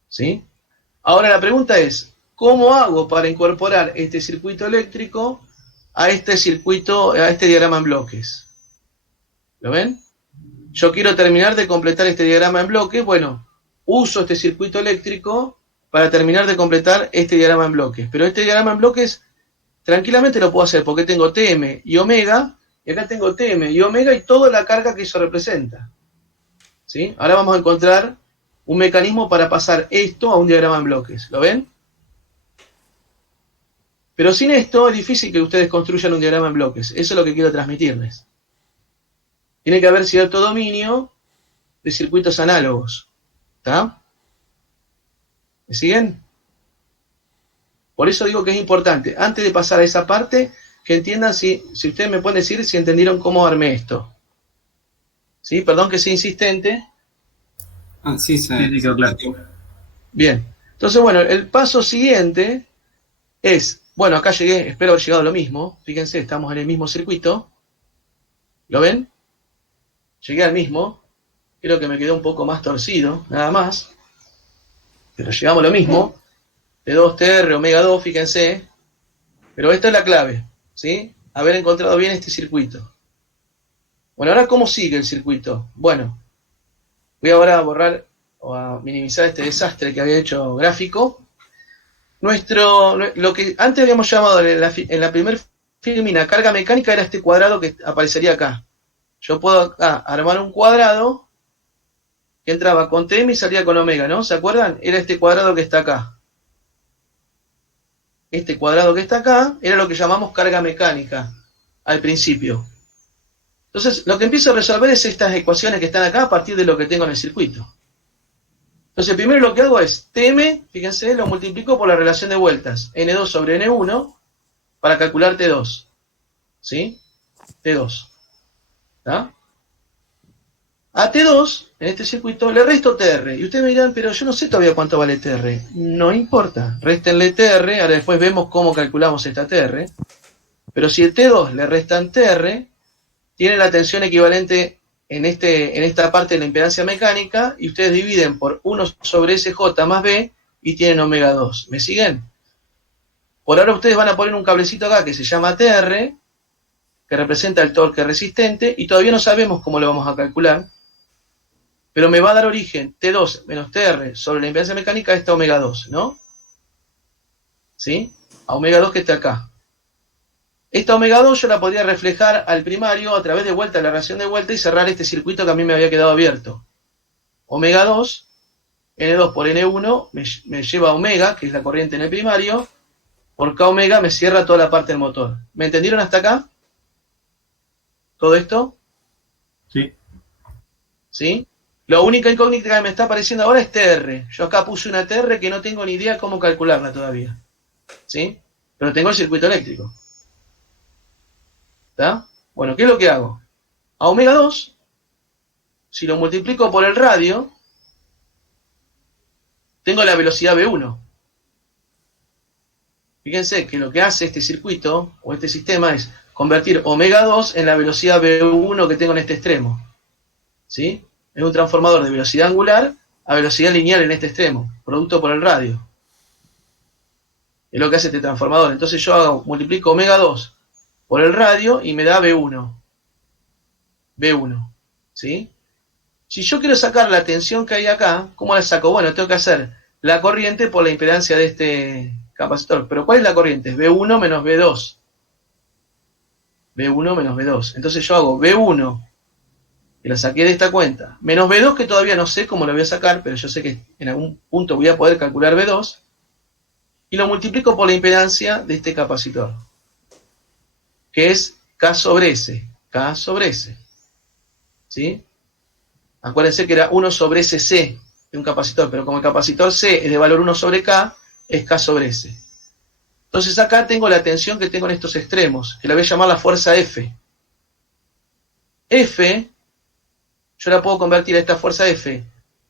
¿Sí? Ahora la pregunta es, ¿cómo hago para incorporar este circuito eléctrico a este circuito, a este diagrama en bloques? ¿Lo ven? Yo quiero terminar de completar este diagrama en bloques. Bueno, uso este circuito eléctrico para terminar de completar este diagrama en bloques. Pero este diagrama en bloques tranquilamente lo puedo hacer porque tengo TM y omega, y acá tengo TM y omega y toda la carga que eso representa. ¿Sí? Ahora vamos a encontrar un mecanismo para pasar esto a un diagrama en bloques. ¿Lo ven? Pero sin esto es difícil que ustedes construyan un diagrama en bloques. Eso es lo que quiero transmitirles. Tiene que haber cierto dominio de circuitos análogos. ¿Está? ¿Me siguen? Por eso digo que es importante, antes de pasar a esa parte, que entiendan si ustedes me pueden decir si entendieron cómo armé esto. ¿Sí? Perdón que sea insistente. Sí, Sí, quedó claro. Bien. Entonces, bueno, el paso siguiente es, bueno, acá llegué, espero haber llegado a lo mismo. Fíjense, estamos en el mismo circuito. ¿Lo ven? Llegué al mismo. Creo que me quedó un poco más torcido, nada más. Pero llegamos a lo mismo. T2, TR, omega 2, fíjense. Pero esta es la clave, ¿sí? haber encontrado bien este circuito. Bueno, ahora, ¿cómo sigue el circuito? Bueno, voy ahora a borrar o a minimizar este desastre que había hecho gráfico. Lo que antes habíamos llamado en la primera filmina carga mecánica era este cuadrado que aparecería acá. Yo puedo acá armar un cuadrado que entraba con TM y salía con omega, ¿no? ¿Se acuerdan? Era este cuadrado que está acá. Este cuadrado que está acá era lo que llamamos carga mecánica al principio. Entonces, lo que empiezo a resolver es estas ecuaciones que están acá a partir de lo que tengo en el circuito. Entonces, primero lo que hago es Tm, fíjense, lo multiplico por la relación de vueltas, N2 sobre N1, para calcular T2. ¿Sí? T2. ¿Está? A T2, en este circuito, le resto TR. Y ustedes me dirán, pero yo no sé todavía cuánto vale TR. No importa. Réstenle TR, ahora después vemos cómo calculamos esta TR. Pero si el T2 le restan TR, tiene la tensión equivalente en esta parte de la impedancia mecánica, y ustedes dividen por 1 sobre SJ más B, y tienen omega 2. ¿Me siguen? Por ahora ustedes van a poner un cablecito acá que se llama TR, que representa el torque resistente, y todavía no sabemos cómo lo vamos a calcular, pero me va a dar origen T2 menos TR sobre la impedancia mecánica a esta omega 2, ¿no? ¿Sí? A omega 2 que está acá. Esta omega 2 yo la podría reflejar al primario a través de vuelta, la relación de vuelta, y cerrar este circuito que a mí me había quedado abierto. Omega 2, N2 por N1, me lleva a omega, que es la corriente en el primario, por K omega me cierra toda la parte del motor. ¿Me entendieron hasta acá? ¿Todo esto? Sí. ¿Sí? La única incógnita que me está apareciendo ahora es TR. Yo acá puse una TR que no tengo ni idea cómo calcularla todavía. ¿Sí? Pero tengo el circuito eléctrico. ¿Está? Bueno, ¿qué es lo que hago? A omega 2, si lo multiplico por el radio, tengo la velocidad V1. Fíjense que lo que hace este circuito, o este sistema, es convertir omega 2 en la velocidad V1 que tengo en este extremo. ¿Sí? Es un transformador de velocidad angular a velocidad lineal en este extremo, producto por el radio. Es lo que hace este transformador. Entonces yo multiplico omega 2 por el radio y me da V1. V1. ¿Sí? Si yo quiero sacar la tensión que hay acá, ¿cómo la saco? Bueno, tengo que hacer la corriente por la impedancia de este capacitor. ¿Pero cuál es la corriente? Es V1 menos V2. V1 menos V2. Entonces yo hago V1, que la saqué de esta cuenta, menos V2, que todavía no sé cómo lo voy a sacar, pero yo sé que en algún punto voy a poder calcular V2, y lo multiplico por la impedancia de este capacitor, que es K sobre S. K sobre S. ¿Sí? Acuérdense que era 1 sobre SC de un capacitor, pero como el capacitor C es de valor 1 sobre K, es K sobre S. Entonces acá tengo la tensión que tengo en estos extremos, que la voy a llamar la fuerza F. F, yo la puedo convertir a esta fuerza F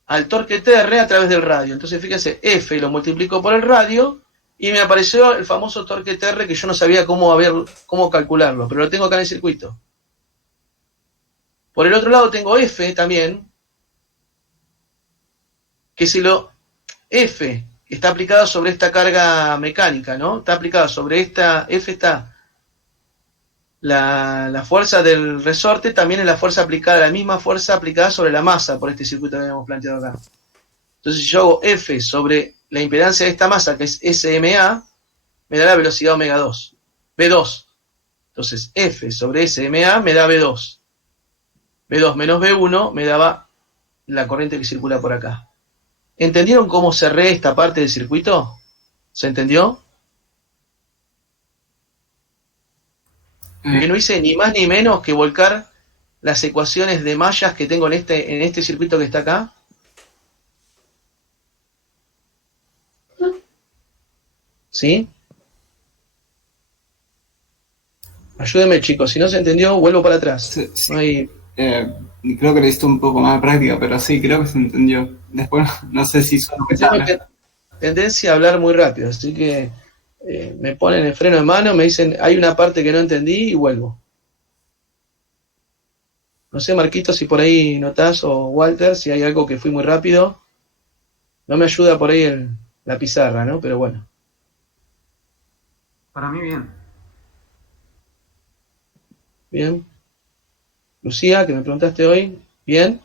al torque TR a través del radio. Entonces fíjense, F lo multiplico por el radio y me apareció el famoso torque TR que yo no sabía cómo calcularlo, pero lo tengo acá en el circuito. Por el otro lado tengo F también, que si lo F está aplicada sobre esta carga mecánica, ¿no? Está aplicada sobre esta, F está la fuerza del resorte, también es la fuerza aplicada, la misma fuerza aplicada sobre la masa por este circuito que habíamos planteado acá. Entonces si yo hago F sobre la impedancia de esta masa, que es SMA, me da la velocidad omega 2, V2. Entonces F sobre SMA me da V2. V2 menos V1 me daba la corriente que circula por acá. ¿Entendieron cómo cerré esta parte del circuito? ¿Se entendió? Que no hice ni más ni menos que volcar las ecuaciones de mallas que tengo en este circuito que está acá. ¿Sí? Ayúdenme, chicos. Si no se entendió, vuelvo para atrás. Sí, sí. No hay... Creo que necesito un poco más de práctica, pero sí, creo que se entendió. Después no sé si solo me Tengo sale. tendencia a hablar muy rápido, así que me ponen el freno de mano, me dicen, hay una parte que no entendí y vuelvo. No sé, Marquito, si por ahí notás, o Walter, si hay algo que fui muy rápido. No me ayuda por ahí la pizarra, ¿no? Pero bueno. Para mí bien. Bien. Lucía, que me preguntaste hoy. Bien.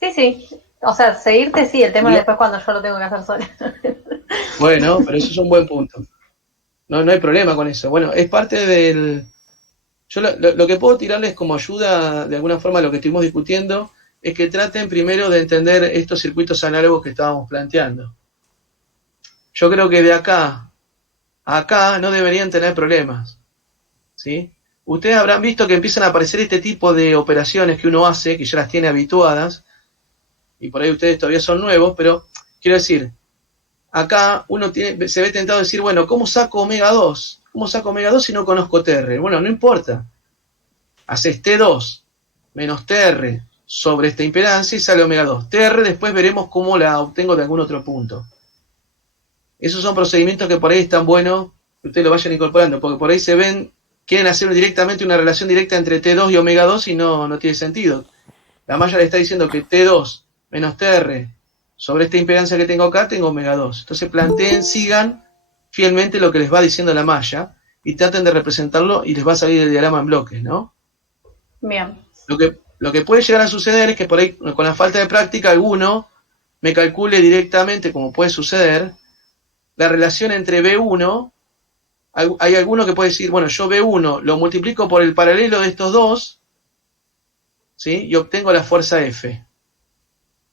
Sí. O sea, seguirte sí, el tema es después cuando yo lo tengo que hacer sola. Bueno, pero eso es un buen punto. No hay problema con eso. Bueno, es parte del... Yo lo que puedo tirarles como ayuda, de alguna forma, a lo que estuvimos discutiendo, es que traten primero de entender estos circuitos análogos que estábamos planteando. Yo creo que de acá a acá no deberían tener problemas, ¿sí? Ustedes habrán visto que empiezan a aparecer este tipo de operaciones que uno hace, que ya las tiene habituadas, y por ahí ustedes todavía son nuevos, pero quiero decir, acá uno se ve tentado a decir, bueno, ¿cómo saco omega 2? ¿Cómo saco omega 2 si no conozco TR? Bueno, no importa. Haces T2 menos TR sobre esta impedancia y sale omega 2. TR después veremos cómo la obtengo de algún otro punto. Esos son procedimientos que por ahí están buenos que ustedes lo vayan incorporando, porque por ahí se ven, quieren hacer directamente una relación directa entre T2 y omega 2 y no tiene sentido. La malla le está diciendo que T2 menos TR sobre esta impedancia que tengo acá, tengo omega 2. Entonces planteen, sigan fielmente lo que les va diciendo la malla y traten de representarlo y les va a salir el diagrama en bloques, ¿no? Bien. Lo que puede llegar a suceder es que por ahí, con la falta de práctica, alguno me calcule directamente, como puede suceder, la relación entre B1, hay alguno que puede decir, bueno, yo B1 lo multiplico por el paralelo de estos dos, ¿sí? Y obtengo la fuerza F.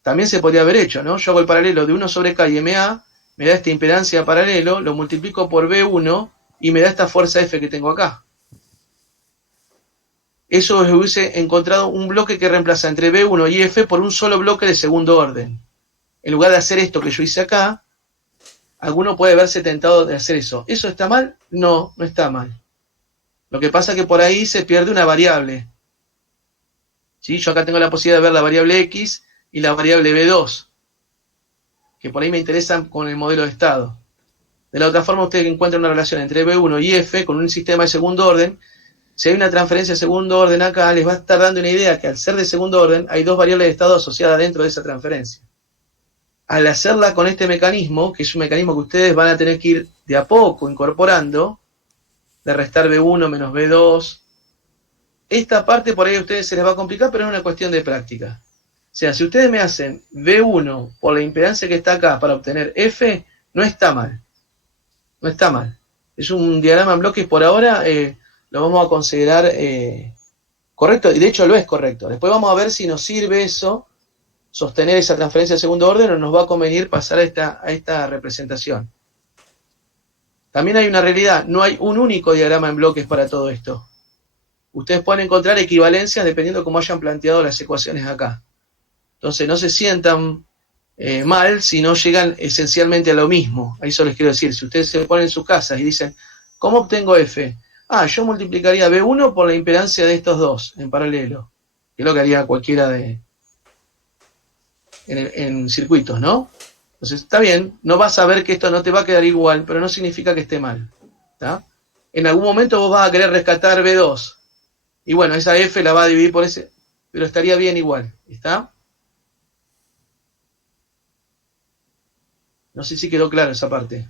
También se podría haber hecho, ¿no? Yo hago el paralelo de 1 sobre K y MA, me da esta impedancia paralelo, lo multiplico por B1 y me da esta fuerza F que tengo acá. Eso hubiese encontrado un bloque que reemplaza entre B1 y F por un solo bloque de segundo orden. En lugar de hacer esto que yo hice acá, alguno puede verse tentado de hacer eso. ¿Eso está mal? No está mal. Lo que pasa es que por ahí se pierde una variable. ¿Sí? Yo acá tengo la posibilidad de ver la variable X y la variable B2, que por ahí me interesan con el modelo de estado. De la otra forma, usted encuentra una relación entre B1 y F con un sistema de segundo orden. Si hay una transferencia de segundo orden acá, les va a estar dando una idea que al ser de segundo orden, hay dos variables de estado asociadas dentro de esa transferencia. Al hacerla con este mecanismo, que es un mecanismo que ustedes van a tener que ir de a poco incorporando, de restar B1 menos B2, esta parte por ahí a ustedes se les va a complicar, pero es una cuestión de práctica. O sea, si ustedes me hacen B1 por la impedancia que está acá para obtener F, no está mal. No está mal. Es un diagrama en bloques por ahora, lo vamos a considerar correcto, y de hecho lo es correcto. Después vamos a ver si nos sirve eso, sostener esa transferencia de segundo orden, o nos va a convenir pasar a esta representación. También hay una realidad, no hay un único diagrama en bloques para todo esto. Ustedes pueden encontrar equivalencias dependiendo de cómo hayan planteado las ecuaciones acá. Entonces no se sientan mal si no llegan esencialmente a lo mismo. A eso les quiero decir, si ustedes se ponen en sus casas y dicen, ¿cómo obtengo F? Yo multiplicaría B1 por la impedancia de estos dos en paralelo, que es lo que haría cualquiera en circuitos, ¿no? Entonces, está bien, no vas a ver que esto no te va a quedar igual, pero no significa que esté mal, ¿está? En algún momento vos vas a querer rescatar B2, y bueno, esa F la va a dividir por ese, pero estaría bien igual, ¿está? No sé si quedó claro esa parte.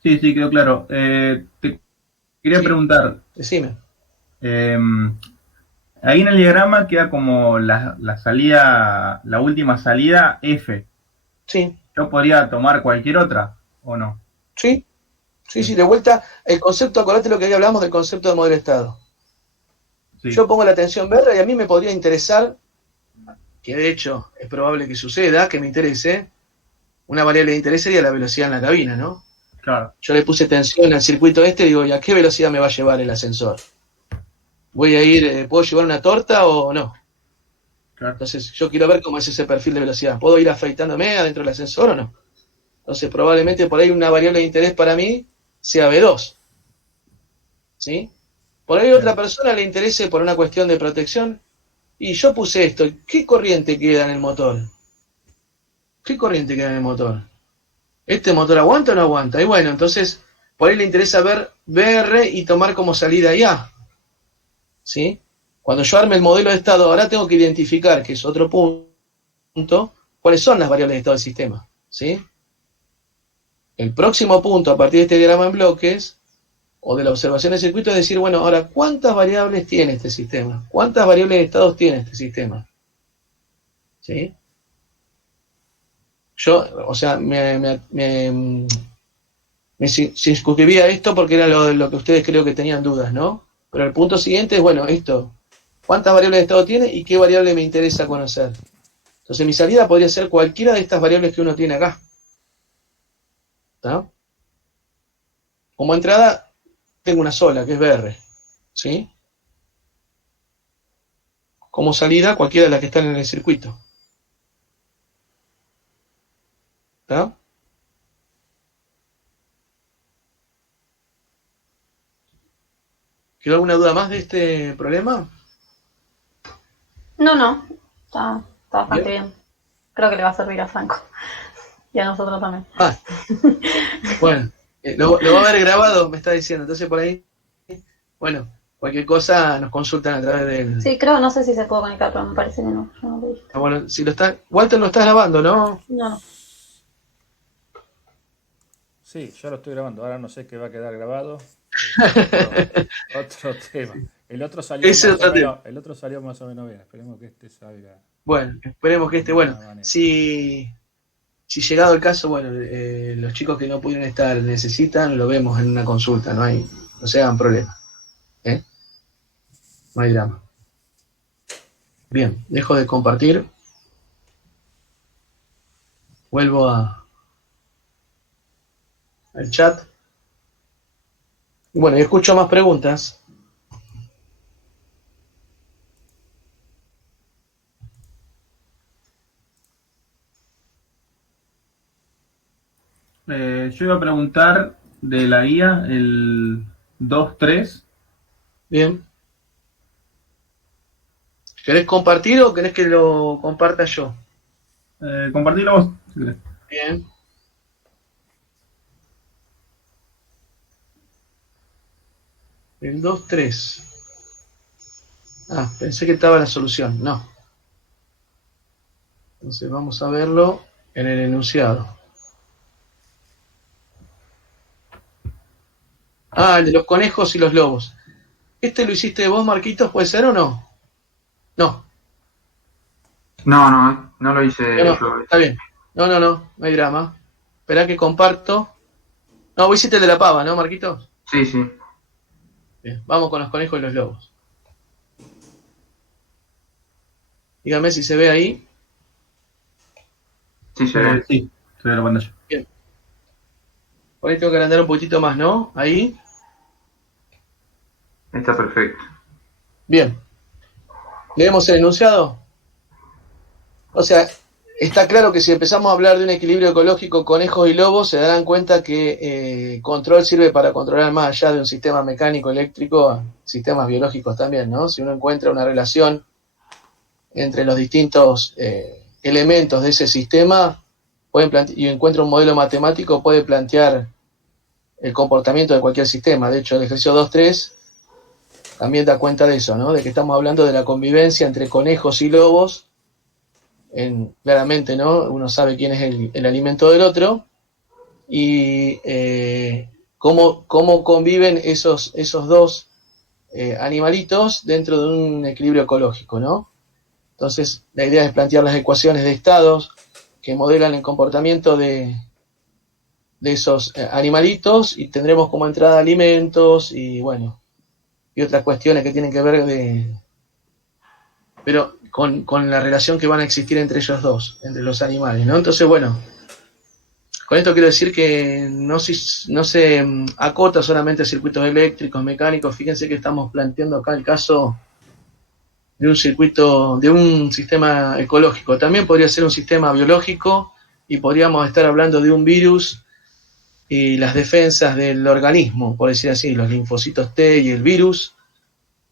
Sí, quedó claro. Te quería preguntar. Decime. Ahí en el diagrama queda como la salida, la última salida F. Sí. ¿Yo podría tomar cualquier otra o no? Sí, de vuelta, el concepto, acordate lo que ahí hablamos del concepto de modelo de estado. Sí. Yo pongo la tensión verde y a mí me podría interesar, que de hecho es probable que suceda, que me interese, una variable de interés sería la velocidad en la cabina, ¿no? Claro. Yo le puse tensión al circuito y digo, ¿y a qué velocidad me va a llevar el ascensor? ¿Voy a ir, puedo llevar una torta o no? Claro. Entonces yo quiero ver cómo es ese perfil de velocidad. ¿Puedo ir afeitándome adentro del ascensor o no? Entonces probablemente por ahí una variable de interés para mí sea B2. ¿Sí? Por ahí otra persona le interese por una cuestión de protección. Y yo puse esto. ¿Qué corriente queda en el motor? ¿Qué corriente queda en el motor? ¿Este motor aguanta o no aguanta? Y bueno, entonces por ahí le interesa ver BR y tomar como salida IA. ¿Sí? Cuando yo arme el modelo de estado, ahora tengo que identificar, que es otro punto, cuáles son las variables de estado del sistema. ¿Sí? El próximo punto, a partir de este diagrama en bloques, o de la observación del circuito, es decir, bueno, ahora, ¿cuántas variables tiene este sistema? ¿Cuántas variables de estados tiene este sistema? ¿Sí? Yo, o sea, me circunscribía a esto porque era lo que ustedes creo que tenían dudas, ¿no? Pero el punto siguiente es, bueno, esto, ¿cuántas variables de estado tiene y qué variable me interesa conocer? Entonces mi salida podría ser cualquiera de estas variables que uno tiene acá. ¿Está? Como entrada tengo una sola, que es BR. ¿Sí? Como salida, cualquiera de las que están en el circuito. ¿Está? ¿Quedó alguna duda más de este problema? No. Está bastante bien. Creo que le va a servir a Franco. Y a nosotros también. Bueno, lo va a ver grabado, me está diciendo. Entonces por ahí, bueno, cualquier cosa nos consultan a través del... Sí, creo, no sé si se puede conectar, pero me parece que no. Yo no lo vi. Bueno, si lo está... Walter, lo estás grabando, ¿no? No. Sí, yo lo estoy grabando. Ahora no sé qué va a quedar grabado. Otro tema. El otro salió más o menos bien. Esperemos que este salga. Bueno, esperemos que si llegado el caso, bueno, los chicos que no pudieron estar necesitan, lo vemos en una consulta, no se hagan problema. No hay drama. Bien, dejo de compartir. Vuelvo al chat. Bueno, y escucho más preguntas. Yo iba a preguntar de la guía, el 2.3. Bien. ¿Querés compartir o querés que lo comparta yo? Compartilo vos, si querés. Bien. El 2.3. Pensé que estaba la solución. No. Entonces vamos a verlo en el enunciado. El de los conejos y los lobos. ¿Este lo hiciste vos, Marquitos? ¿Puede ser o no? No. No lo hice. No, está bien. No hay drama. Esperá que comparto. No, vos hiciste el de la pava, ¿no, Marquitos? Sí. Bien, vamos con los conejos y los lobos. Dígame si se ve ahí. Sí, se ve. Sí, se ve la pantalla. Bien. Por ahí tengo que agrandar un poquitito más, ¿no? Ahí. Está perfecto. Bien. ¿Leemos el enunciado? O sea, está claro que si empezamos a hablar de un equilibrio ecológico conejos y lobos, se darán cuenta que control sirve para controlar más allá de un sistema mecánico, eléctrico, sistemas biológicos también, ¿no? Si uno encuentra una relación entre los distintos elementos de ese sistema y encuentra un modelo matemático, puede plantear el comportamiento de cualquier sistema. De hecho, el ejercicio 2.3 también da cuenta de eso, ¿no? De que estamos hablando de la convivencia entre conejos y lobos. Claramente, ¿no? Uno sabe quién es el alimento del otro y cómo conviven esos dos animalitos dentro de un equilibrio ecológico, ¿no? Entonces, la idea es plantear las ecuaciones de estados que modelan el comportamiento de esos animalitos y tendremos como entrada alimentos y, bueno, y otras cuestiones que tienen que ver pero con la relación que van a existir entre ellos dos, entre los animales, ¿no? Entonces, bueno, con esto quiero decir que no se acota solamente a circuitos eléctricos, mecánicos. Fíjense que estamos planteando acá el caso de un circuito, de un sistema ecológico. También podría ser un sistema biológico y podríamos estar hablando de un virus y las defensas del organismo, por decir así, los linfocitos T y el virus.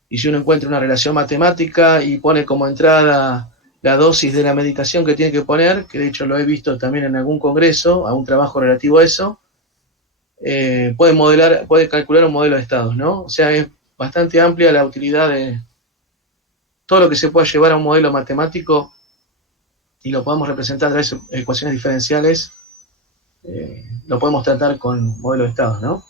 Y si uno encuentra una relación matemática y pone como entrada la dosis de la medicación que tiene que poner, que de hecho lo he visto también en algún congreso, a un trabajo relativo a eso, puede calcular un modelo de estados, ¿no? O sea, es bastante amplia la utilidad de todo lo que se pueda llevar a un modelo matemático y lo podamos representar a través de ecuaciones diferenciales. lo podemos tratar con modelo de estados, ¿no?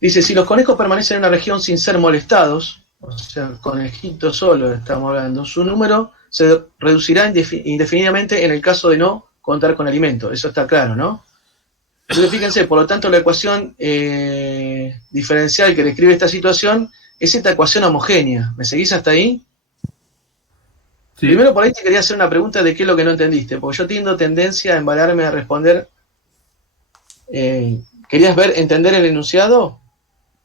Dice, si los conejos permanecen en una región sin ser molestados, o sea, conejitos solo estamos hablando, su número se reducirá indefinidamente en el caso de no contar con alimento. Eso está claro, ¿no? Entonces, fíjense, por lo tanto, la ecuación diferencial que describe esta situación es esta ecuación homogénea. ¿Me seguís hasta ahí? Sí. Primero, por ahí te quería hacer una pregunta de qué es lo que no entendiste, porque yo tengo tendencia a embalarme a responder. ¿Querías entender el enunciado?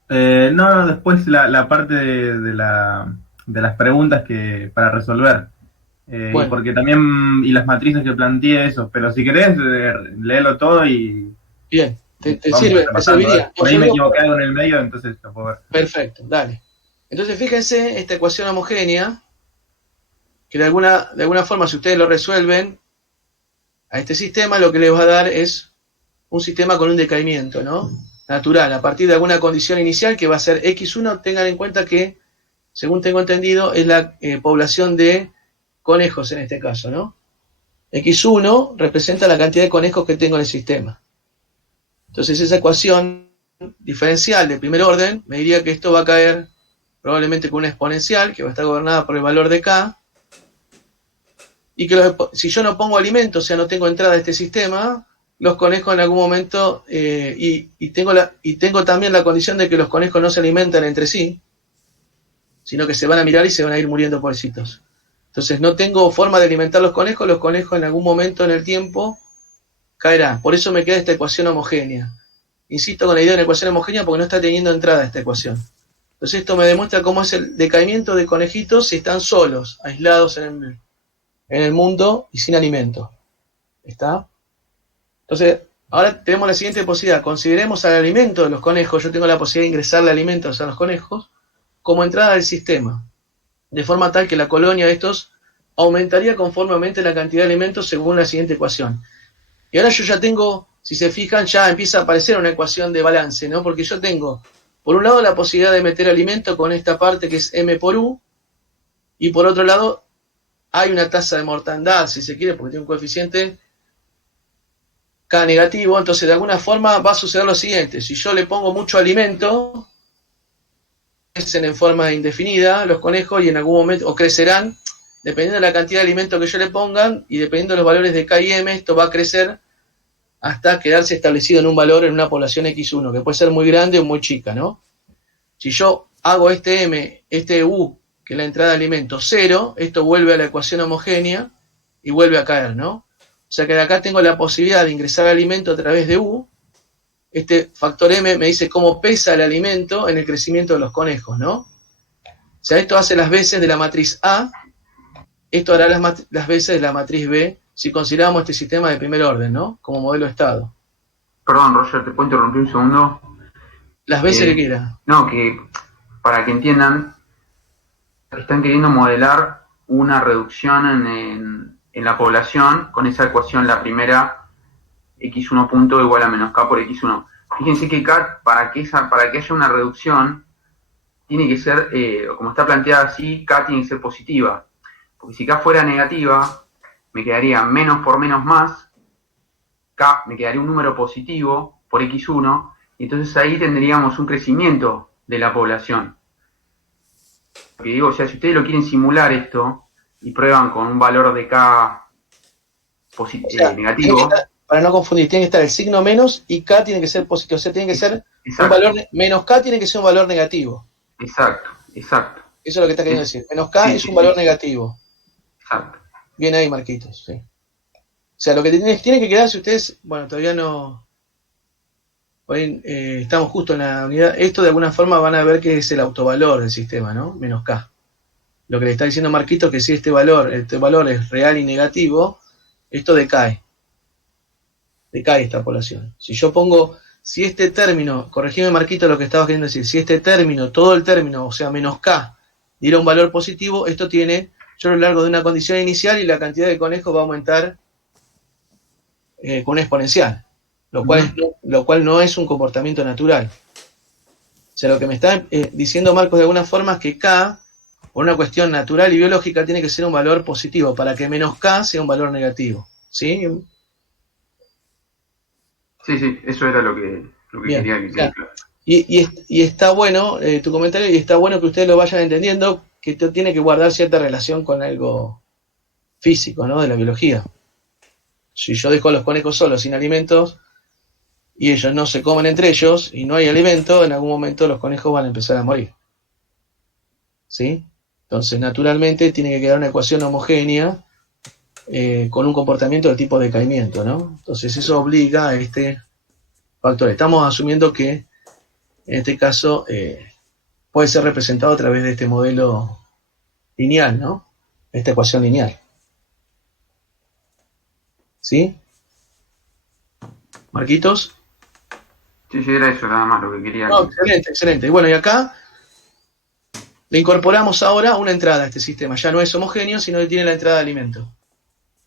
No, después la parte de las preguntas que para resolver. Bueno. Porque también, y las matrices que planteé eso, pero si querés, léelo todo y... Bien, te vamos sirve, te repasando, serviría. Por ahí me equivoqué algo en el medio, entonces lo puedo ver. Perfecto, dale. Entonces, fíjense, esta ecuación homogénea, que de alguna forma, si ustedes lo resuelven a este sistema, lo que les va a dar es un sistema con un decaimiento, ¿no? Natural, a partir de alguna condición inicial que va a ser X1, tengan en cuenta que, según tengo entendido, es la población de conejos en este caso, ¿no? X1 representa la cantidad de conejos que tengo en el sistema. Entonces esa ecuación diferencial de primer orden me diría que esto va a caer probablemente con una exponencial que va a estar gobernada por el valor de K, y que si yo no pongo alimento, o sea, no tengo entrada a este sistema, los conejos en algún momento, y tengo también la condición de que los conejos no se alimentan entre sí, sino que se van a mirar y se van a ir muriendo pobrecitos. Entonces no tengo forma de alimentar los conejos en algún momento en el tiempo caerán. Por eso me queda esta ecuación homogénea. Insisto con la idea de la ecuación homogénea porque no está teniendo entrada esta ecuación. Entonces esto me demuestra cómo es el decaimiento de conejitos si están solos, aislados en el mundo y sin alimento. ¿Está? Entonces, ahora tenemos la siguiente posibilidad. Consideremos al alimento de los conejos, yo tengo la posibilidad de ingresarle alimentos a los conejos, como entrada del sistema. De forma tal que la colonia de estos aumentaría conforme aumente la cantidad de alimentos según la siguiente ecuación. Y ahora yo ya tengo, si se fijan, ya empieza a aparecer una ecuación de balance, ¿no? Porque yo tengo, por un lado, la posibilidad de meter alimento con esta parte que es M por U, y por otro lado, hay una tasa de mortandad, si se quiere, porque tiene un coeficiente K negativo, entonces de alguna forma va a suceder lo siguiente. Si yo le pongo mucho alimento, crecen en forma indefinida los conejos y en algún momento, o crecerán, dependiendo de la cantidad de alimento que yo le pongan, y dependiendo de los valores de K y M, esto va a crecer hasta quedarse establecido en un valor en una población X1, que puede ser muy grande o muy chica, ¿no? Si yo hago este M, este U, que es la entrada de alimento, 0, esto vuelve a la ecuación homogénea y vuelve a caer, ¿no? O sea que de acá tengo la posibilidad de ingresar alimento a través de U. Este factor M me dice cómo pesa el alimento en el crecimiento de los conejos, ¿no? O sea, esto hace las veces de la matriz A, esto hará las veces de la matriz B, si consideramos este sistema de primer orden, ¿no? Como modelo de estado. Perdón, Roger, ¿te puedo interrumpir un segundo? Las veces que quiera. No, que para que entiendan, están queriendo modelar una reducción en la población con esa ecuación, la primera, x1 punto igual a menos k por x1. Fíjense que k, para que haya una reducción, tiene que ser, como está planteada así, k tiene que ser positiva. Porque si k fuera negativa, me quedaría menos por menos más, k me quedaría un número positivo por x1, y entonces ahí tendríamos un crecimiento de la población. Porque digo, o sea, si ustedes lo quieren simular esto, y prueban con un valor de k negativo... Para no confundir, tiene que estar el signo menos y k tiene que ser positivo, o sea, tiene que ser un valor, menos k tiene que ser un valor negativo. Exacto. Eso es lo que está queriendo decir. Menos k es un valor negativo. Exacto. Bien ahí, Marquitos, sí. O sea, lo que tiene que quedar, si ustedes, bueno, todavía no... Hoy, estamos justo en la unidad, esto de alguna forma van a ver que es el autovalor del sistema, ¿no? Menos k. Lo que le está diciendo Marquito es que si este valor es real y negativo, esto decae esta población. Si yo pongo, si este término, corregime Marquito lo que estabas queriendo decir, si este término, todo el término, o sea, menos k, diera un valor positivo, esto tiene, yo a lo largo de una condición inicial y la cantidad de conejos va a aumentar con una exponencial, lo cual no es un comportamiento natural. O sea, lo que me está diciendo Marcos de alguna forma es que k, por una cuestión natural y biológica, tiene que ser un valor positivo, para que menos k sea un valor negativo. ¿Sí? Sí, eso era lo que Bien, quería que quede claro. Y está bueno tu comentario, y está bueno que ustedes lo vayan entendiendo, que esto tiene que guardar cierta relación con algo físico, ¿no? De la biología. Si yo dejo a los conejos solos sin alimentos y ellos no se comen entre ellos y no hay alimento, en algún momento los conejos van a empezar a morir. ¿Sí? Entonces, naturalmente, tiene que quedar una ecuación homogénea con un comportamiento de tipo decaimiento, ¿no? Entonces, eso obliga a este factor. Estamos asumiendo que, en este caso, puede ser representado a través de este modelo lineal, ¿no? Esta ecuación lineal. ¿Sí? ¿Marquitos? Sí, era eso nada más lo que quería. No, excelente. Y bueno, y acá le incorporamos ahora una entrada a este sistema. Ya no es homogéneo, sino que tiene la entrada de alimento.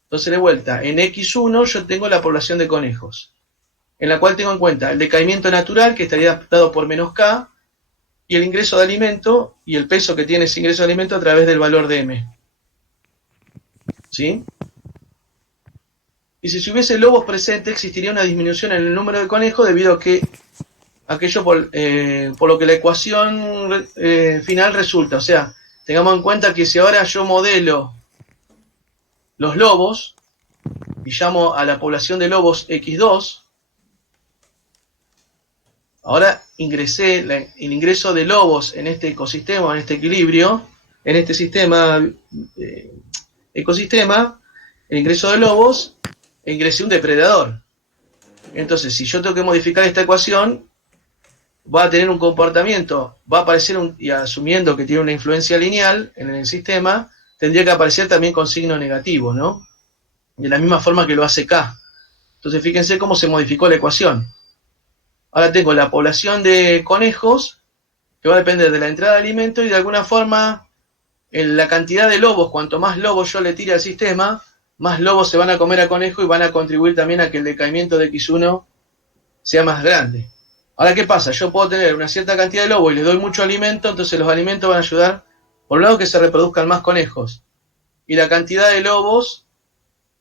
Entonces, de vuelta, en X1 yo tengo la población de conejos, en la cual tengo en cuenta el decaimiento natural, que estaría dado por menos K, y el ingreso de alimento, y el peso que tiene ese ingreso de alimento a través del valor de M. ¿Sí? Y si hubiese lobos presentes, existiría una disminución en el número de conejos debido a que aquello por lo que la ecuación final resulta. O sea, tengamos en cuenta que si ahora yo modelo los lobos y llamo a la población de lobos X2, ahora ingresé el ingreso de lobos en este ecosistema, en este equilibrio, en este sistema ecosistema, el ingreso de lobos, e ingresé un depredador. Entonces, si yo tengo que modificar esta ecuación, va a tener un comportamiento, va a aparecer, y asumiendo que tiene una influencia lineal en el sistema, tendría que aparecer también con signo negativo, ¿no? De la misma forma que lo hace K. Entonces, fíjense cómo se modificó la ecuación. Ahora tengo la población de conejos, que va a depender de la entrada de alimento, y de alguna forma, en la cantidad de lobos, cuanto más lobos yo le tire al sistema, más lobos se van a comer a conejo y van a contribuir también a que el decaimiento de X1 sea más grande. Ahora, ¿qué pasa? Yo puedo tener una cierta cantidad de lobos y les doy mucho alimento, entonces los alimentos van a ayudar, por un lado, que se reproduzcan más conejos. Y la cantidad de lobos,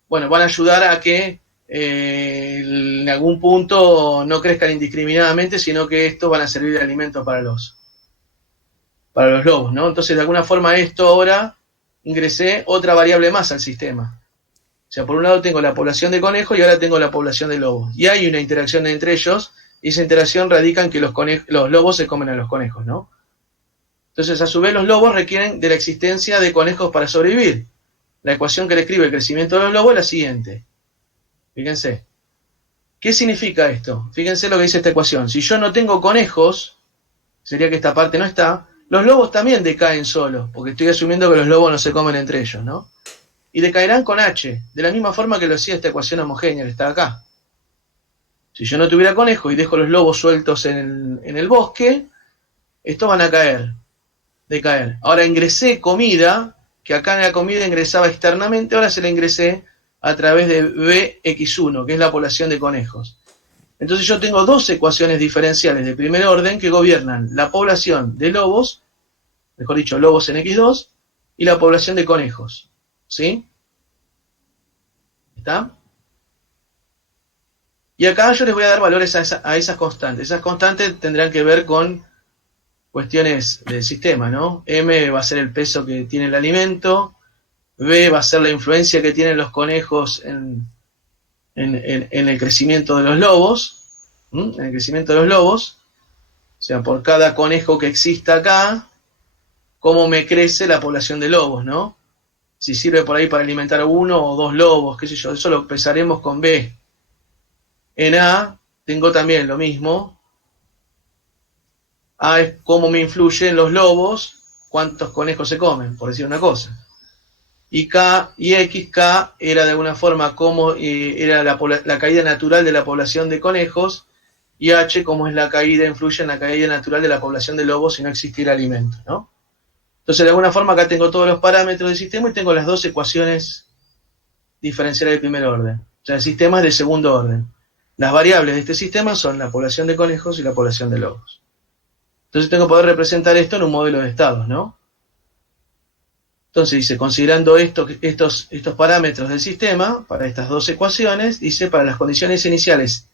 bueno, van a ayudar a que en algún punto no crezcan indiscriminadamente, sino que estos van a servir de alimento para los lobos, ¿no? Entonces, de alguna forma, esto ahora ingresé otra variable más al sistema. O sea, por un lado tengo la población de conejos y ahora tengo la población de lobos. Y hay una interacción entre ellos, y esa interacción radica en que los lobos se comen a los conejos, ¿no? Entonces, a su vez, los lobos requieren de la existencia de conejos para sobrevivir. La ecuación que describe el crecimiento de los lobos es la siguiente. Fíjense. ¿Qué significa esto? Fíjense lo que dice esta ecuación. Si yo no tengo conejos, sería que esta parte no está, los lobos también decaen solos, porque estoy asumiendo que los lobos no se comen entre ellos, ¿no? Y decaerán con H, de la misma forma que lo hacía esta ecuación homogénea que está acá. Si yo no tuviera conejos y dejo los lobos sueltos en el bosque, estos van a decaer. Ahora ingresé comida, que acá en la comida ingresaba externamente, ahora se la ingresé a través de BX1, que es la población de conejos. Entonces yo tengo dos ecuaciones diferenciales de primer orden que gobiernan la población de lobos, mejor dicho, lobos en X2, y la población de conejos. ¿Sí? ¿Está? Y acá yo les voy a dar valores a esas constantes. Esas constantes tendrán que ver con cuestiones del sistema, ¿no? M va a ser el peso que tiene el alimento, B va a ser la influencia que tienen los conejos en el crecimiento de los lobos, en el crecimiento de los lobos, o sea, por cada conejo que exista acá, cómo me crece la población de lobos, ¿no? Si sirve por ahí para alimentar uno o dos lobos, qué sé yo, eso lo pesaremos con B. En A tengo también lo mismo. A es cómo me influyen los lobos, cuántos conejos se comen, por decir una cosa. Y K y X, K era de alguna forma cómo era la caída natural de la población de conejos, y H cómo es la caída, influye en la caída natural de la población de lobos si no existiera alimento, ¿no? Entonces, de alguna forma, acá tengo todos los parámetros del sistema y tengo las dos ecuaciones diferenciales de primer orden. O sea, el sistema es de segundo orden. Las variables de este sistema son la población de conejos y la población de lobos. Entonces, tengo que poder representar esto en un modelo de estados, ¿no? Entonces, dice, considerando estos parámetros del sistema, para estas dos ecuaciones, dice, para las condiciones iniciales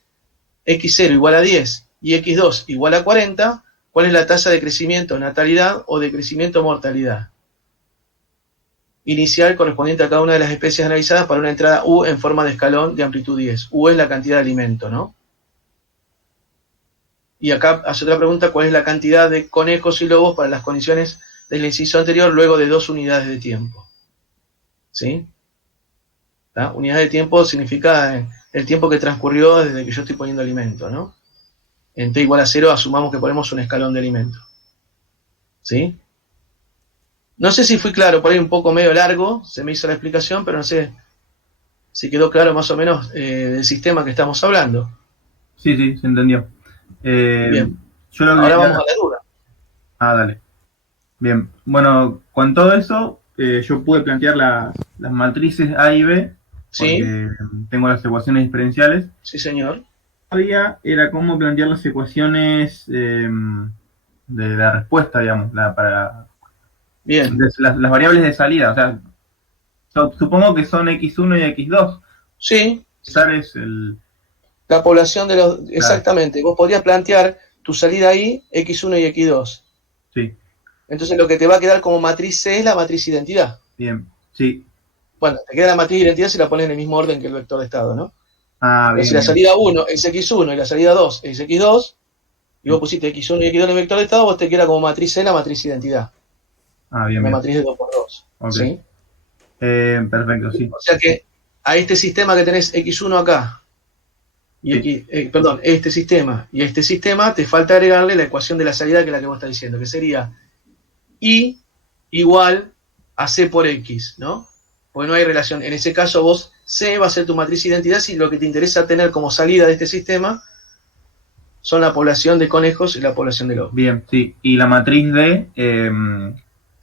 x0 igual a 10 y x2 igual a 40, ¿cuál es la tasa de crecimiento natalidad o de crecimiento mortalidad inicial correspondiente a cada una de las especies analizadas para una entrada U en forma de escalón de amplitud 10? U es la cantidad de alimento, ¿no? Y acá hace otra pregunta, ¿cuál es la cantidad de conejos y lobos para las condiciones del inciso anterior luego de 2 unidades de tiempo? ¿Sí? ¿Tá? Unidad de tiempo significa el tiempo que transcurrió desde que yo estoy poniendo alimento, ¿no? En t igual a 0 asumamos que ponemos un escalón de alimento. ¿Sí? No sé si fui claro, por ahí un poco medio largo, se me hizo la explicación, pero no sé si quedó claro más o menos del sistema que estamos hablando. Sí, sí, se entendió. Bien. Yo lo Ahora que- vamos a la duda. Dale. Bien. Bueno, con todo eso, yo pude plantear las matrices A y B, Sí, porque tengo las ecuaciones diferenciales. sí señor. Todavía era cómo plantear las ecuaciones de la respuesta, digamos, para Bien. las variables de salida. O sea, supongo que son x1 y x2. Sí, Usar es el... la población de los... Exactamente. Vos podrías plantear tu salida ahí, x1 y x2. Sí, Entonces lo que te va a quedar como matriz C es la matriz identidad. bien. Sí. Bueno, te queda la matriz identidad si la pones en el mismo orden que el vector de estado, ¿no? Pero Bien, si la bien. salida 1 es x1 y la salida 2 es x2, y vos pusiste x1 y x2 en el vector de estado, vos te queda como matriz C la matriz identidad. Bien, Una bien. matriz de 2×2. Ok. ¿Sí? Perfecto, sí. O sea que a este sistema que tenés x1 acá, y Sí. este sistema y este sistema, te falta agregarle la ecuación de la salida, que es la que vos estás diciendo, que sería y igual a c por x, ¿no? Porque no hay relación. En ese caso vos, C va a ser tu matriz identidad si lo que te interesa tener como salida de este sistema son la población de conejos y la población de lobos. Bien, sí. Y la matriz D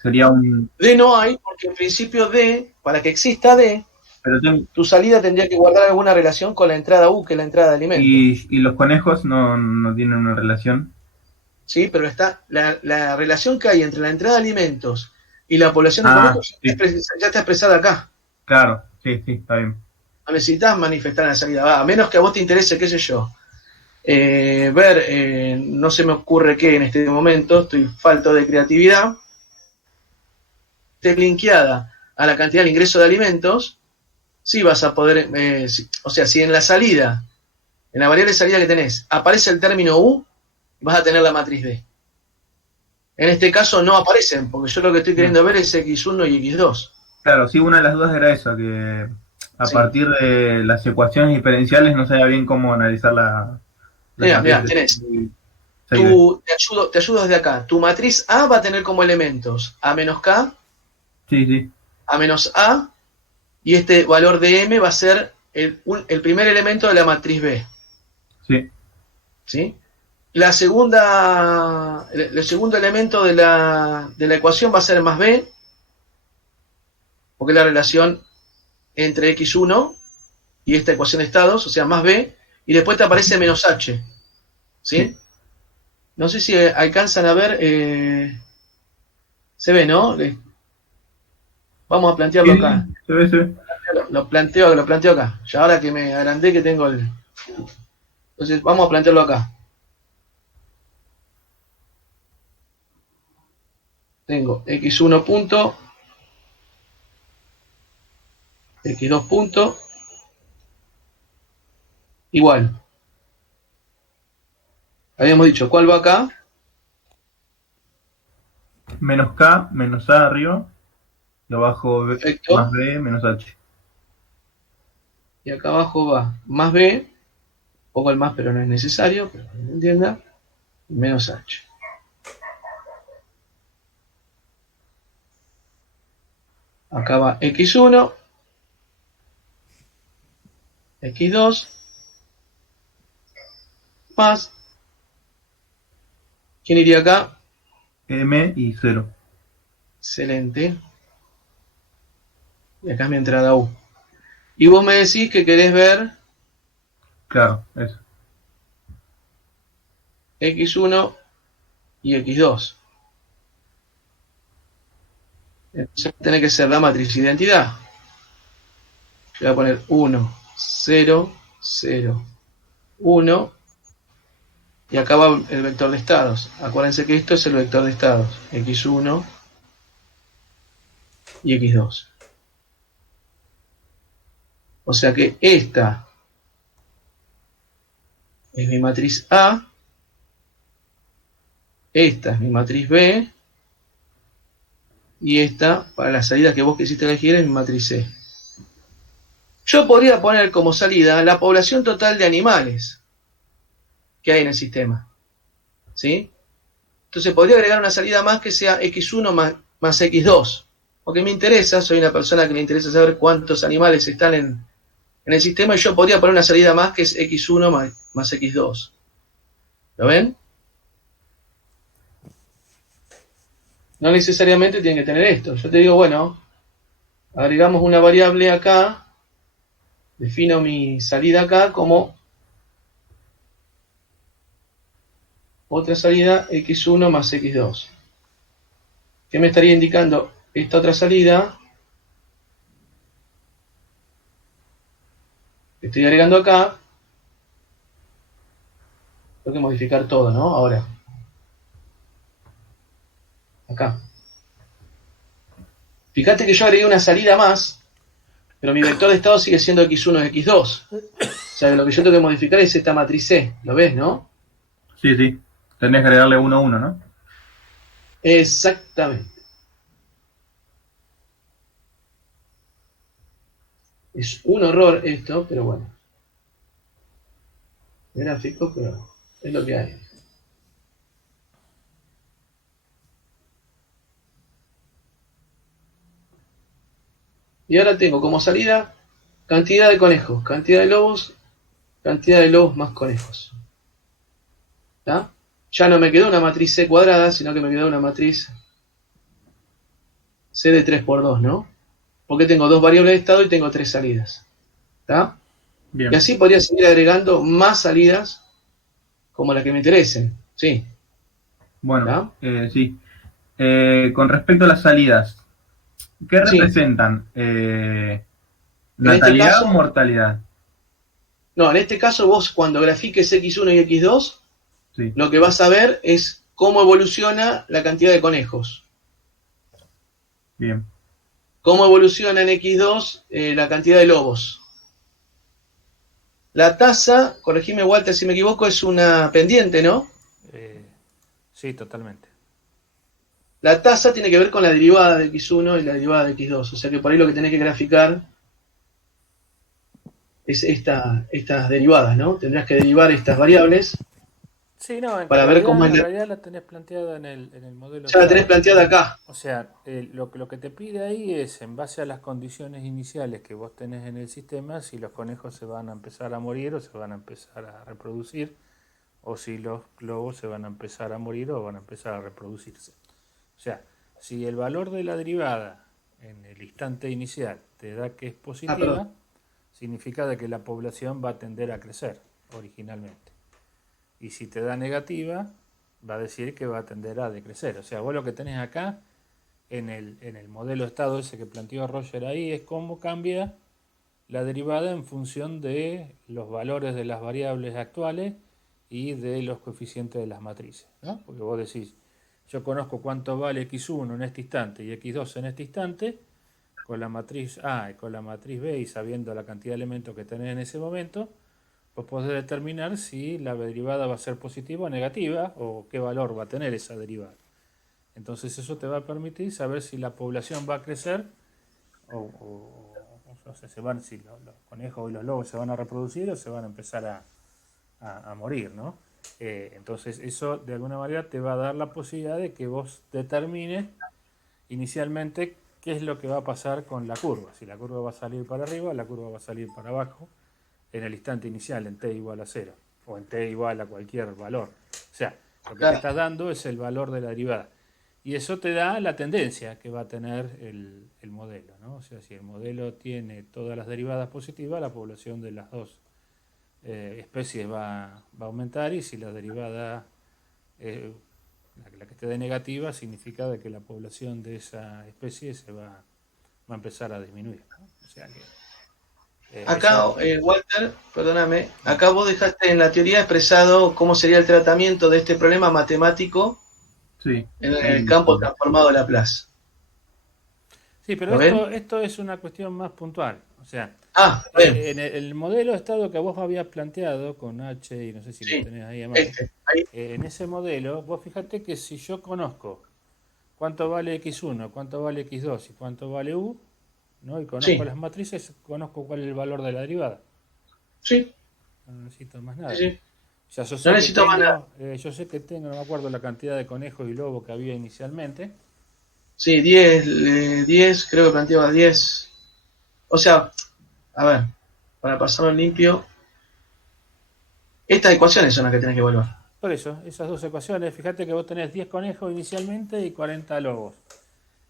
sería un... D no hay, porque en principio D, para que exista D, Pero tu salida tendría que guardar alguna relación con la entrada U, que es la entrada de alimento. y los conejos no tienen una relación. ¿Sí? Pero está la relación que hay entre la entrada de alimentos y la población de conejos Sí. ya está expresada acá. Claro, sí, sí, está bien. No necesitas manifestar en la salida. A menos que a vos te interese, qué sé yo, no se me ocurre qué en este momento, estoy falto de creatividad, esté linkeada a la cantidad de ingreso de alimentos, sí vas a poder, o sea, si en la salida, en la variable de salida que tenés, aparece el término U, vas a tener la matriz D. En este caso no aparecen, porque yo lo que estoy queriendo ver es X1 y X2. Claro, sí, una de las dudas era eso, que a Sí. partir de las ecuaciones diferenciales no sabía bien cómo analizar la Mira, tenés. Te ayudo desde acá. Tu matriz A va a tener como elementos A menos K, Sí, sí, A menos A, y este valor de M va a ser el primer elemento de la matriz B. sí, ¿Sí? El segundo elemento de la ecuación va a ser más B, porque es la relación entre X1 y esta ecuación de estados, o sea, más B, y después te aparece menos H. ¿Sí? Sí. No sé si alcanzan a ver. Se ve, ¿no? Vamos a plantearlo acá. se ve. Lo planteo acá. Ya ahora que me agrandé que tengo el... Entonces, vamos a plantearlo acá. Tengo x1 punto, x2 punto, igual. Habíamos dicho, ¿cuál va acá? Menos K, menos A arriba, y abajo B, Perfecto. más B, menos H. Y acá abajo va más B, pongo el más pero no es necesario, pero que me entienda, y menos H. Acá va x1, x2, más. ¿Quién iría acá? M y 0. Excelente. Y acá es mi entrada U. Y vos me decís que querés ver Claro, eso. x1 y x2. Entonces tiene que ser la matriz identidad. Voy a poner 1, 0, 0, 1 Y acá va el vector de estados. Acuérdense que esto es el vector de estados. X1 y X2. O sea que esta es mi matriz A. Esta es mi matriz B. Y esta, para la salida que vos quisiste elegir, es mi matriz C. Yo podría poner como salida la población total de animales que hay en el sistema. ¿Sí? Entonces podría agregar una salida más que sea X1 más X2. Porque me interesa, soy una persona que le interesa saber cuántos animales están en el sistema y yo podría poner una salida más que es X1 más X2. ¿Lo ven? No necesariamente tienen que tener esto. Yo te digo, bueno, agregamos una variable acá, defino mi salida acá como otra salida X1 más X2. ¿Qué me estaría indicando esta otra salida? Que estoy agregando acá. Tengo que modificar todo, ¿no? Ahora. Acá. Fíjate que yo agregué una salida más, pero mi vector de estado sigue siendo X1 y X2. O sea, lo que yo tengo que modificar es esta matriz C. ¿Lo ves, no? Sí, sí. Tenés que agregarle 1 a 1, ¿no? Exactamente. Es un horror esto, pero bueno. Es gráfico, pero es lo que hay. Y ahora tengo como salida cantidad de conejos, cantidad de lobos más conejos. ¿Está? Ya no me quedó una matriz C cuadrada, sino que me quedó una matriz C de 3 por 2, ¿no? Porque tengo dos variables de estado y tengo tres salidas. ¿Está? Bien. Y así podría seguir agregando más salidas como las que me interesen. ¿Sí? Bueno, sí. Con respecto a las salidas, ¿qué Sí. representan? este ¿Natalidad caso, o mortalidad? No, en este caso vos cuando grafiques X1 y X2, Sí. lo que vas a ver es cómo evoluciona la cantidad de conejos. Bien. Cómo evoluciona en X2 la cantidad de lobos. La tasa, corregime Walter si me equivoco, es una pendiente, ¿no? Sí, totalmente. La tasa tiene que ver con la derivada de X1 y la derivada de X2. O sea que por ahí lo que tenés que graficar es estas derivadas, ¿no? Tendrás que derivar estas variables Sí, no, para ver cómo es en la... realidad la tenés planteada en el modelo Ya la tenés estado. planteada acá. O sea, lo que te pide ahí es, en base a las condiciones iniciales que vos tenés en el sistema, si los conejos se van a empezar a morir o se van a empezar a reproducir, o si los globos se van a empezar a morir o van a empezar a reproducirse. O sea, si el valor de la derivada en el instante inicial te da que es positiva, significa de que la población va a tender a crecer originalmente. Y si te da negativa, va a decir que va a tender a decrecer. O sea, vos lo que tenés acá en el modelo estado ese que planteó Roger ahí es cómo cambia la derivada en función de los valores de las variables actuales y de los coeficientes de las matrices, ¿no? Porque vos decís, yo conozco cuánto vale X1 en este instante y X2 en este instante, con la matriz A y con la matriz B y sabiendo la cantidad de elementos que tenés en ese momento, vos podés determinar si la derivada va a ser positiva o negativa o qué valor va a tener esa derivada. Entonces eso te va a permitir saber si la población va a crecer o sea, si los conejos y los lobos se van a reproducir o se van a empezar a morir, ¿no? Entonces eso de alguna manera te va a dar la posibilidad de que vos determines inicialmente qué es lo que va a pasar con la curva. Si la curva va a salir para arriba, la curva va a salir para abajo en el instante inicial, en t igual a 0, o en t igual a cualquier valor. O sea, lo que te está dando es el valor de la derivada. Y eso te da la tendencia que va a tener el modelo, ¿no? O sea, si el modelo tiene todas las derivadas positivas, la población de las dos especies va a aumentar, y si la derivada, la que esté de negativa, significa de que la población de esa especie se va a empezar a disminuir, ¿no? O sea que Acá, Walter, perdóname, acá vos dejaste en la teoría expresado cómo sería el tratamiento de este problema matemático Sí. en el campo transformado de Laplace. Sí, pero esto es una cuestión más puntual. O sea, bien. en el modelo de estado que vos habías planteado con H, y no sé si lo tenés ahí a mano, ahí. En ese modelo, vos fíjate que si yo conozco cuánto vale X1, cuánto vale X2 y cuánto vale U, ¿no? Y conozco las matrices, conozco cuál es el valor de la derivada. Sí. No necesito más nada. Sí. O sea, No necesito más nada. Yo sé que tengo, no me acuerdo la cantidad de conejos y lobos que había inicialmente. Sí, 10, creo que planteaba 10. O sea, a ver, para pasarlo limpio, estas ecuaciones son las que tenés que evaluar. Por eso, esas dos ecuaciones, fíjate que vos tenés 10 conejos inicialmente y 40 lobos.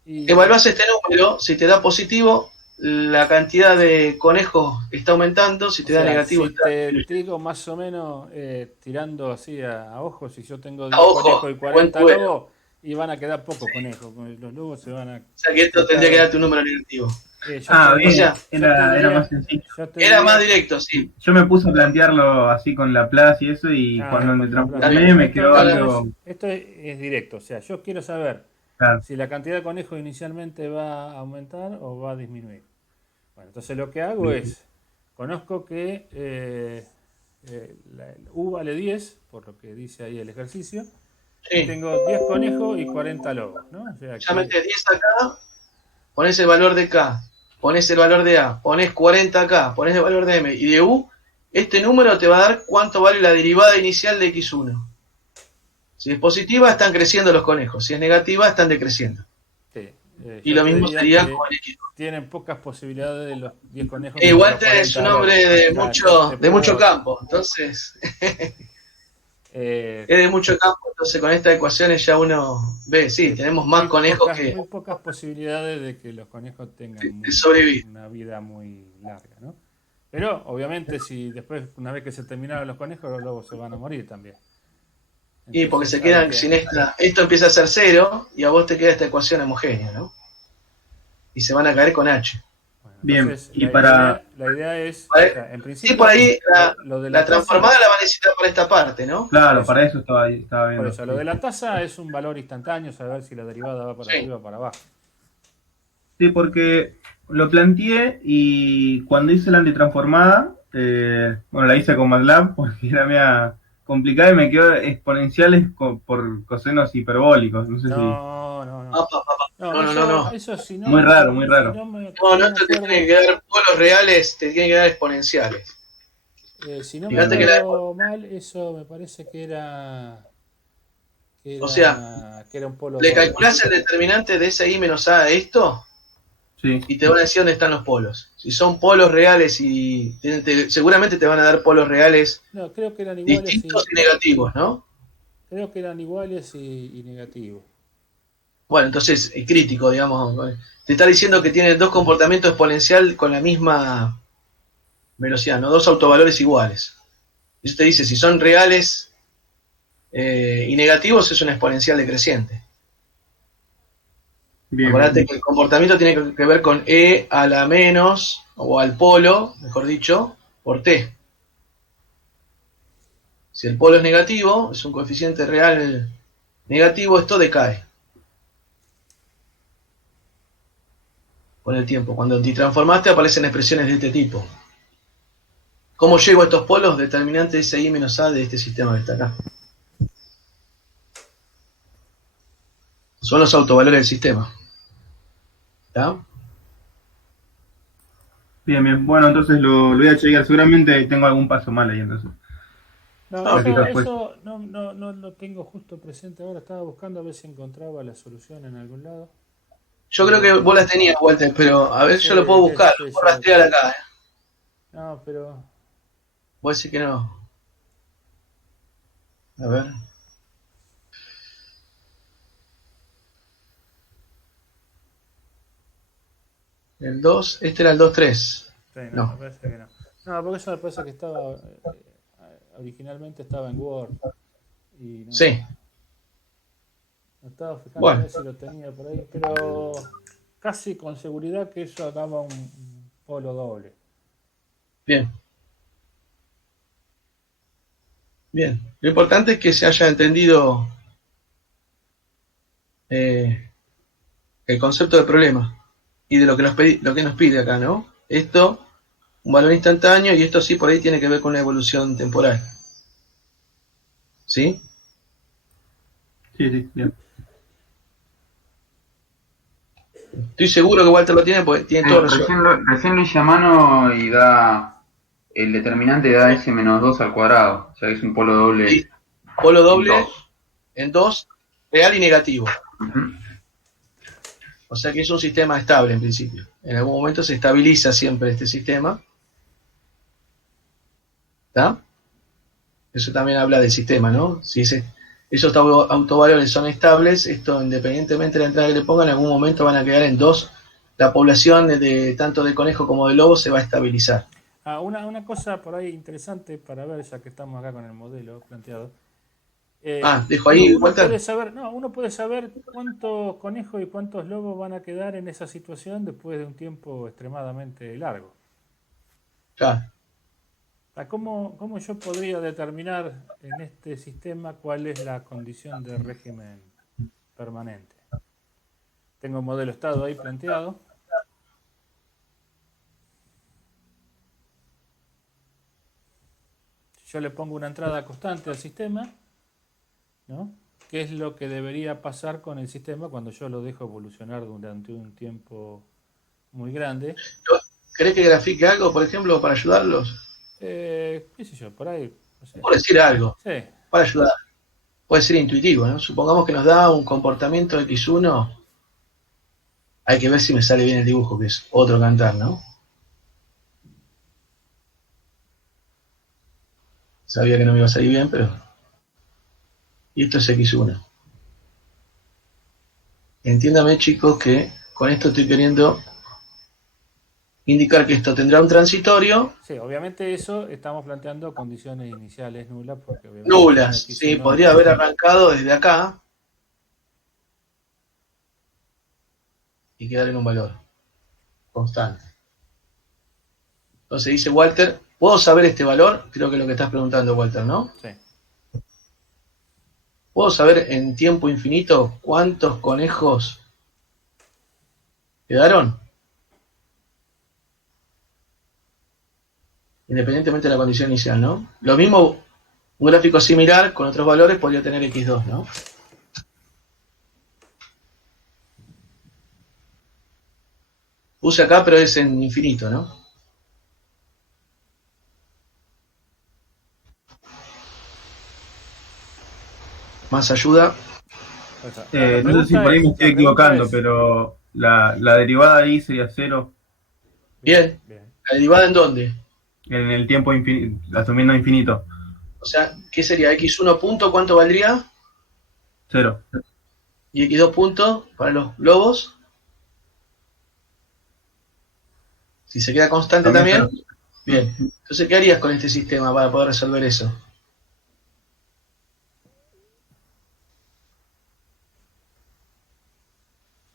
Evaluás este número, si te da positivo, la cantidad de conejos está aumentando, si te da negativo, si te digo más o menos, tirando así a ojos, si yo tengo 10 ojo, conejos y 40 lobos, y van a quedar pocos conejos, los lobos se van a... O sea que esto tendría que darte un número negativo. Bien, o sea, era más sencillo. Era más directo, sí. Yo me puse a plantearlo así con Laplace y eso, y cuando me transformé me quedó algo... Esto es directo, o sea, yo quiero saber si la cantidad de conejos inicialmente va a aumentar o va a disminuir. Bueno, entonces lo que hago es, conozco que la U vale 10, por lo que dice ahí el ejercicio, y tengo 10 conejos y 40 lobos, ¿no? O sea, ya metes 10 acá, pones el valor de K, pones el valor de A, pones 40 acá, pones el valor de M y de U, este número te va a dar cuánto vale la derivada inicial de X1. Si es positiva, están creciendo los conejos. Si es negativa, están decreciendo. Sí, y lo mismo sería con el X2. Tienen pocas posibilidades de los 10 conejos. Igual es un hombre de mucho campo, entonces... es de mucho campo, entonces con estas ecuaciones ya uno ve, sí, tenemos más conejos que... Muy pocas posibilidades de que los conejos tengan una vida muy larga, ¿no? Pero, obviamente, si después, una vez que se terminaron los conejos, los lobos se van a morir también. Entonces, y porque se quedan sin esta... Esto empieza a ser 0 y a vos te queda esta ecuación homogénea, ¿no? Y se van a caer con H. Bueno, bien, entonces, y la idea es, en principio... Sí, por ahí la tasa, transformada la va a necesitar para esta parte, ¿no? Claro, para eso estaba viendo. Por eso, lo de la tasa es un valor instantáneo, saber si la derivada va para arriba o para abajo. Sí, porque lo planteé y cuando hice la antitransformada, la hice con MATLAB porque era media complicada y me quedó exponenciales por cosenos hiperbólicos. No sé si... No. Eso si no, muy raro, muy raro. No te tienen que dar polos reales, te tienen que dar exponenciales. Si no me acuerdo mal, eso me parece que era... o sea, que era un polo le calculás el determinante de ese I menos A a esto, sí, y te van a decir dónde están los polos. Si son polos reales y seguramente te van a dar polos reales creo que eran iguales distintos y negativos, ¿no? Creo que eran iguales y negativos. Bueno, entonces es crítico, digamos. Te está diciendo que tiene dos comportamientos exponencial con la misma velocidad, ¿no? Dos autovalores iguales. Eso te dice, si son reales y negativos, es una exponencial decreciente. Acuérdate que el comportamiento tiene que ver con E a la menos, o al polo, mejor dicho, por T. Si el polo es negativo, es un coeficiente real negativo, esto decae con el tiempo. Cuando te transformaste aparecen expresiones de este tipo. ¿Cómo llego a estos polos? Determinante ese I menos A de este sistema que está acá. Son los autovalores del sistema. ¿Está? Bien. Bueno, entonces lo voy a chequear. Seguramente tengo algún paso mal ahí, entonces. Eso no lo tengo justo presente ahora. Estaba buscando a ver si encontraba la solución en algún lado. Yo creo que vos las tenías, Walter, pero a ver, yo lo puedo buscar. Lo puedo rastrear acá. No, pero... Voy a decir que no. A ver. El 2, este era el 2-3. Sí, no, me parece que no. No, porque eso me parece que estaba... originalmente estaba en Word. Y no, sí. No estaba fijando a ver si lo tenía por ahí, pero casi con seguridad que eso daba un polo doble. Bien, bien. Lo importante es que se haya entendido eh, el concepto del problema y de lo que nos pide acá, ¿no? Esto, un valor instantáneo, y esto sí por ahí tiene que ver con la evolución temporal. ¿Sí? Sí, sí, bien. Estoy seguro que Walter lo tiene porque tiene todo resuelto. Recién lo hice a mano y da, el determinante da s menos 2 al cuadrado, o sea que es un polo Sí, doble polo en doble 2. en 2, real y negativo. Ujú. O sea que es un sistema estable en principio. En algún momento se estabiliza siempre este sistema. ¿Está? Eso también habla del sistema, ¿no? Si esos autovalores son estables, esto independientemente de la entrada que le pongan, en algún momento van a quedar en 2. La población de tanto de conejo como de lobo se va a estabilizar. Una cosa por ahí interesante para ver, ya que estamos acá con el modelo planteado. Dejo ahí, Walter. Uno puede saber cuántos conejos y cuántos lobos van a quedar en esa situación después de un tiempo extremadamente largo. Claro. ¿Cómo yo podría determinar en este sistema cuál es la condición de régimen permanente? Tengo un modelo estado ahí planteado. Si yo le pongo una entrada constante al sistema, ¿no? ¿Qué es lo que debería pasar con el sistema cuando yo lo dejo evolucionar durante un tiempo muy grande? ¿Querés que grafique algo, por ejemplo, para ayudarlos? ¿Qué sé yo? Por ahí, no sé. Por decir algo, Sí, para ayudar. Puede ser intuitivo, ¿no? Supongamos que nos da un comportamiento X1. Hay que ver si me sale bien el dibujo, que es otro cantar, ¿no? Sabía que no me iba a salir bien, pero... Y esto es X1. Entiéndame, chicos, que con esto estoy queriendo indicar que esto tendrá un transitorio. sí, obviamente eso estamos planteando condiciones iniciales nulas porque obviamente con Nulas, sí, X1 no podría puede. haber arrancado desde acá y quedar en un valor constante. Entonces dice Walter, ¿puedo saber este valor? Creo que es lo que estás preguntando, Walter, ¿no? Sí. ¿Puedo saber en tiempo infinito cuántos conejos quedaron? Independientemente de la condición inicial, ¿no? Lo mismo, un gráfico similar con otros valores podría tener X2, ¿no? Puse acá, pero es en infinito, ¿no? Más ayuda. No sé si por ahí me estoy La pregunta equivocando, es, pero la derivada ahí sería 0 Bien. bien. ¿La derivada en dónde? en el tiempo infinito, asumiendo infinito. O sea, ¿qué sería? X1 punto, ¿cuánto valdría? 0. Y X2 punto para los globos. Si se queda constante También también. 0. Bien. Entonces, ¿qué harías con este sistema para poder resolver eso?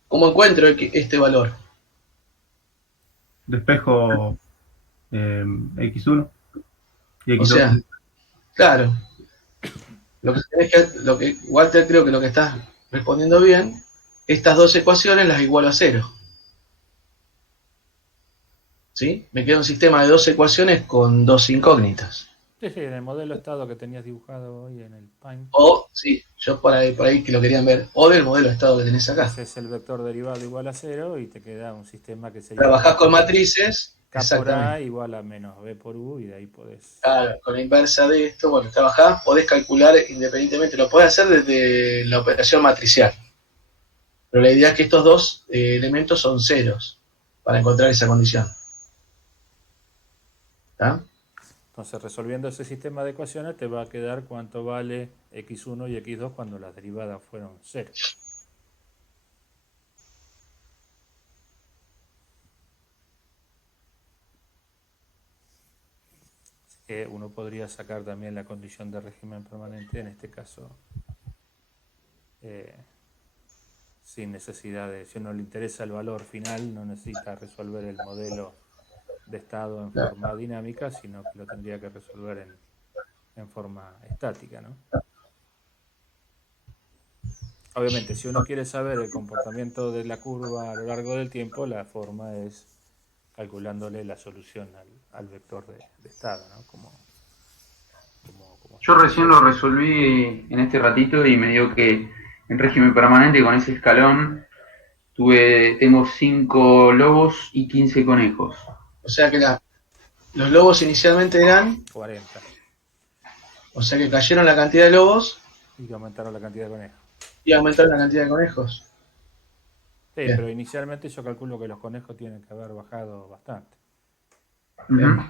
¿Cómo encuentro este valor? Despejo X1 y O X2. sea, claro, lo que Walter, creo que lo que estás respondiendo bien, estas dos ecuaciones las igualo a cero. ¿Sí? Me queda un sistema de dos ecuaciones con dos incógnitas. Sí, sí, en el modelo estado que tenías dibujado hoy en el Paint, O, sí, yo por ahí que lo querían ver, o del modelo de estado que tenés acá. haces el vector derivado igual a cero y te queda un sistema que sería Trabajás con matrices, K por A exactamente. igual a menos B por U y de ahí podés. Claro, con la inversa de esto, bueno, trabajás, podés calcular independientemente, lo podés hacer desde la operación matricial. Pero la idea es que estos dos elementos son ceros para encontrar esa condición. ¿Está? Entonces, resolviendo ese sistema de ecuaciones, te va a quedar cuánto vale x1 y x2 cuando las derivadas fueron cero. Así que uno podría sacar también la condición de régimen permanente, en este caso, sin necesidad de, si a uno le interesa el valor final, no necesita resolver el modelo estado en Claro. forma dinámica, sino que lo tendría que resolver en forma estática, ¿no? Obviamente, si uno quiere saber el comportamiento de la curva a lo largo del tiempo, la forma es calculándole la solución al vector de estado, ¿no? Yo recién lo resolví en este ratito y me dio que en régimen permanente con ese escalón tengo 5 lobos y 15 conejos. O sea que los lobos inicialmente eran, 40. o sea que cayeron la cantidad de lobos Y que aumentaron la cantidad de conejos. y aumentaron la cantidad de conejos. Sí, Bien. pero inicialmente yo calculo que los conejos tienen que haber bajado bastante. Ujú.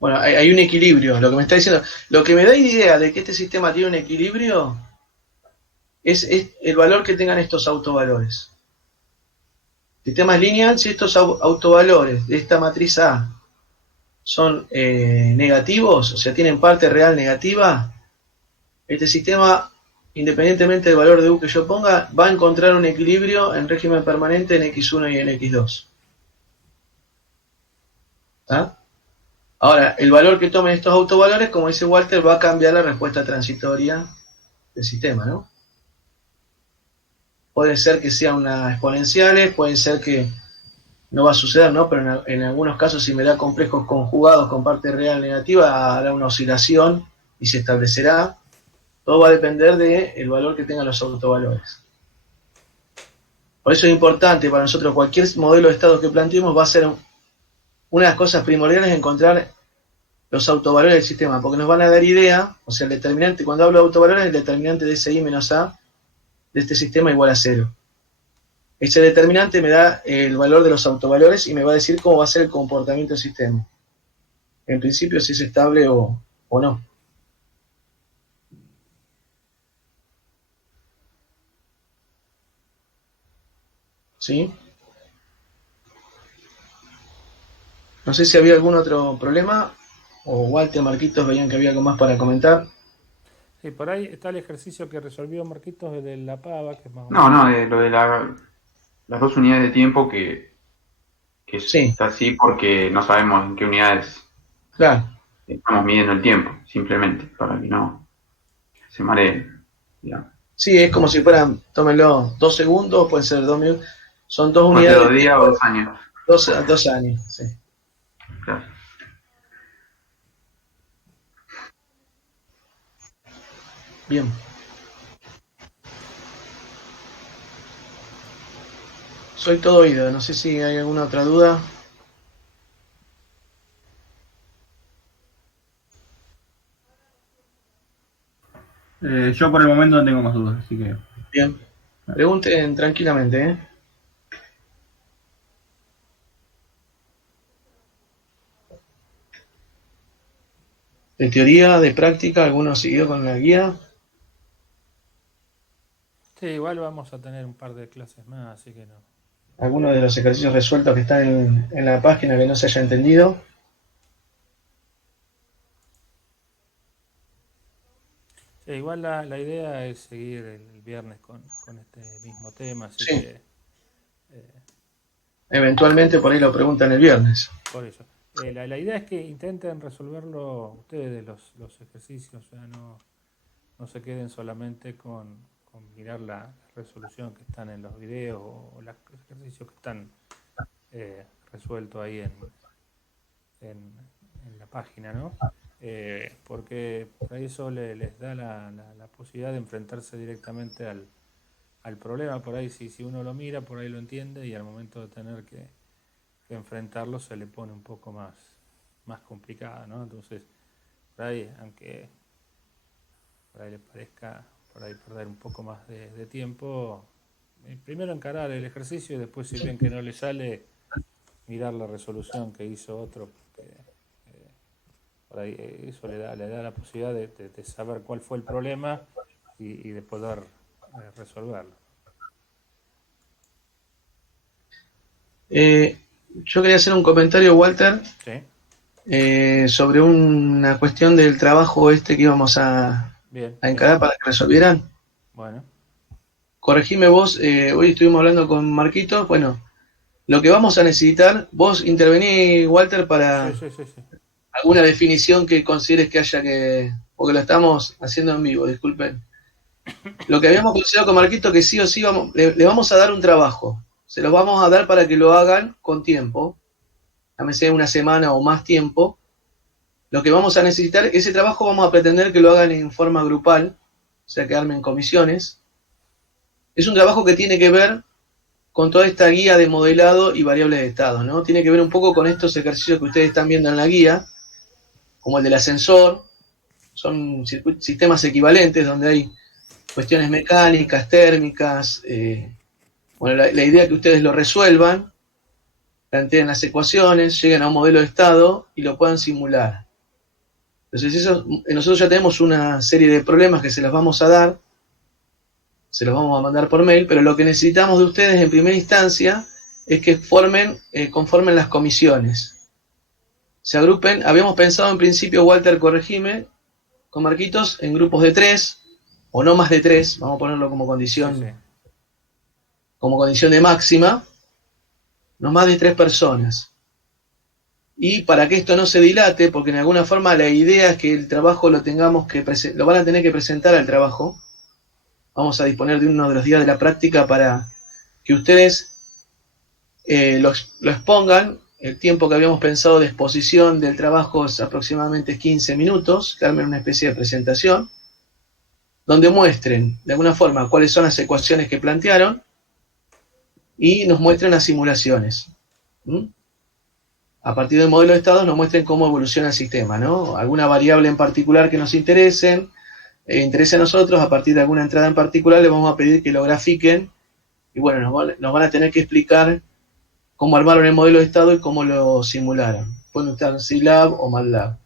Bueno, hay un equilibrio. Lo que me está diciendo, lo que me da idea de que este sistema tiene un equilibrio es el valor que tengan estos autovalores. Sistema es lineal, si estos autovalores de esta matriz A son negativos, o sea, tienen parte real negativa, este sistema, independientemente del valor de U que yo ponga, va a encontrar un equilibrio en régimen permanente en X1 y en X2. ¿Está? Ahora, el valor que tomen estos autovalores, como dice Walter, va a cambiar la respuesta transitoria del sistema, ¿no? Puede ser que sean unas exponenciales, puede ser que no va a suceder, ¿no? Pero en algunos casos, si me da complejos conjugados con parte real negativa, hará una oscilación y se establecerá. Todo va a depender del valor que tengan los autovalores. Por eso es importante para nosotros, cualquier modelo de estado que planteemos va a ser una de las cosas primordiales encontrar los autovalores del sistema, porque nos van a dar idea, o sea, el determinante, cuando hablo de autovalores, el determinante de ese I menos A de este sistema igual a 0. Ese determinante me da el valor de los autovalores y me va a decir cómo va a ser el comportamiento del sistema. En principio, si es estable o no. ¿Sí? No sé si había algún otro problema, o Walter, Marquitos, veían que había algo más para comentar. Sí, por ahí está el ejercicio que resolvió Marquitos de la pava, que es más o No, menos. de lo de las 2 unidades de tiempo que Sí, está así porque no sabemos en qué unidades claro. estamos midiendo el tiempo, simplemente, para que no se mareen, digamos. Sí, es como si fueran, tómenlo, 2 segundos, pueden ser 2 minutos. Son 2 Puede ser unidades 2 de días o tiempo, 2 años. 2 años. Sí. Claro. Bien. Soy todo oído, no sé si hay alguna otra duda. Yo por el momento no tengo más dudas, así que... Bien. Pregunten tranquilamente, ¿eh? De teoría, de práctica, ¿alguno siguió con la guía? Sí, igual vamos a tener un par de clases más, así que no. ¿Alguno de los ejercicios resueltos que están en la página que no se haya entendido? Sí, igual la idea es seguir el viernes con este mismo tema, así Sí. que Eventualmente por ahí lo preguntan el viernes. por eso. La idea es que intenten resolverlo ustedes, los ejercicios, o sea, no se queden solamente con mirar la resolución que están en los videos o los ejercicios que están resueltos ahí en la página, ¿no? Porque para eso les da la posibilidad de enfrentarse directamente al problema. Por ahí, si uno lo mira, por ahí lo entiende, y al momento de tener que enfrentarlo se le pone un poco más complicado, ¿no? Entonces, por ahí, aunque por ahí le parezca por ahí perder un poco más de tiempo, primero encarar el ejercicio y después, si ven que no le sale, mirar la resolución que hizo otro, porque por ahí eso le da la posibilidad de saber cuál fue el problema y de poder resolverlo. Yo quería hacer un comentario, Walter, ¿Sí? sobre una cuestión del trabajo que íbamos a Bien. encarar para que resolvieran. Bueno. corregime vos, hoy estuvimos hablando con Marquitos, bueno, lo que vamos a necesitar, vos intervení, Walter, para Sí, sí, sí, sí. alguna definición que consideres que haya que, porque lo estamos haciendo en vivo, disculpen. Lo que habíamos considerado con Marquito, que sí o sí le vamos a dar un trabajo, se los vamos a dar para que lo hagan con tiempo, a veces una semana o más tiempo. Lo que vamos a necesitar, ese trabajo vamos a pretender que lo hagan en forma grupal, o sea, que armen comisiones. Es un trabajo que tiene que ver con toda esta guía de modelado y variables de estado, ¿no? Tiene que ver un poco con estos ejercicios que ustedes están viendo en la guía, como el del ascensor, son sistemas equivalentes donde hay cuestiones mecánicas, térmicas, bueno, la idea es que ustedes lo resuelvan, planteen las ecuaciones, lleguen a un modelo de estado y lo puedan simular. Entonces nosotros ya tenemos una serie de problemas que se los vamos a dar, se los vamos a mandar por mail, pero lo que necesitamos de ustedes en primera instancia es que conformen las comisiones. Se agrupen, habíamos pensado en principio, Walter, corregime, con Marquitos, en grupos de 3, o no más de 3, vamos a ponerlo como condición, Sí, sí. como condición de máxima, no más de 3 personas. Y para que esto no se dilate, porque en alguna forma la idea es que el trabajo lo van a tener que presentar al trabajo. Vamos a disponer de uno de los días de la práctica para que ustedes lo expongan. El tiempo que habíamos pensado de exposición del trabajo es aproximadamente 15 minutos, que armen una especie de presentación, donde muestren de alguna forma cuáles son las ecuaciones que plantearon y nos muestren las simulaciones. A partir del modelo de estados nos muestren cómo evoluciona el sistema, ¿no? Alguna variable en particular que nos interese a nosotros, a partir de alguna entrada en particular les vamos a pedir que lo grafiquen y bueno, nos van a tener que explicar cómo armaron el modelo de estado y cómo lo simularon. Pueden usar Scilab o MATLAB.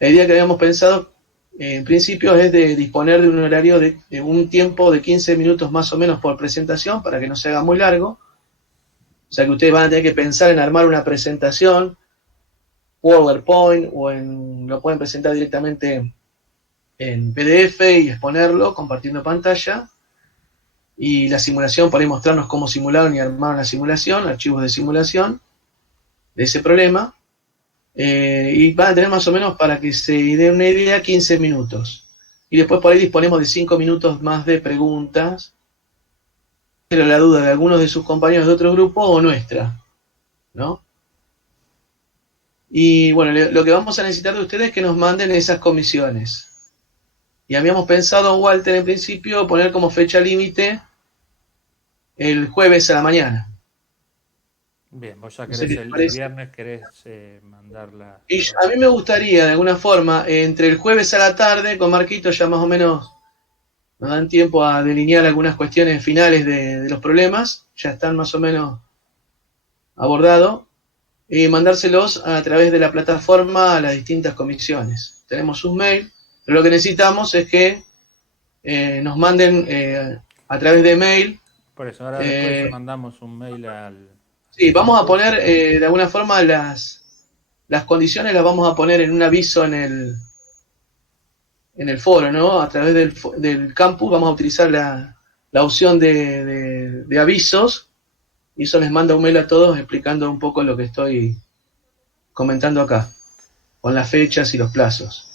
La idea que habíamos pensado en principio es de disponer de un horario de un tiempo de 15 minutos más o menos por presentación para que no se haga muy largo. O sea que ustedes van a tener que pensar en armar una presentación, PowerPoint, o lo pueden presentar directamente en PDF y exponerlo, compartiendo pantalla. Y la simulación, para mostrarnos cómo simularon y armaron la simulación, archivos de simulación de ese problema. Y van a tener más o menos, para que se den una idea, 15 minutos. Y después por ahí disponemos de 5 minutos más de preguntas. Pero la duda de algunos de sus compañeros de otro grupo o nuestra, ¿no? Y bueno, lo que vamos a necesitar de ustedes es que nos manden esas comisiones. Y habíamos pensado, Walter, en principio, poner como fecha límite el jueves a la mañana. Bien, vos ya No sé querés qué te el parece. viernes, querés mandarla. Y a mí me gustaría, de alguna forma, entre el jueves a la tarde, con Marquito ya más o menos nos dan tiempo a delinear algunas cuestiones finales de los problemas, ya están más o menos abordados, y mandárselos a través de la plataforma a las distintas comisiones. Tenemos un mail, pero lo que necesitamos es que nos manden a través de mail. Por eso, ahora después mandamos un mail al... Sí, vamos a poner de alguna forma las condiciones, las vamos a poner en un aviso en el foro, ¿no? A través del campus vamos a utilizar la opción de avisos, y eso les manda un mail a todos explicando un poco lo que estoy comentando acá, con las fechas y los plazos.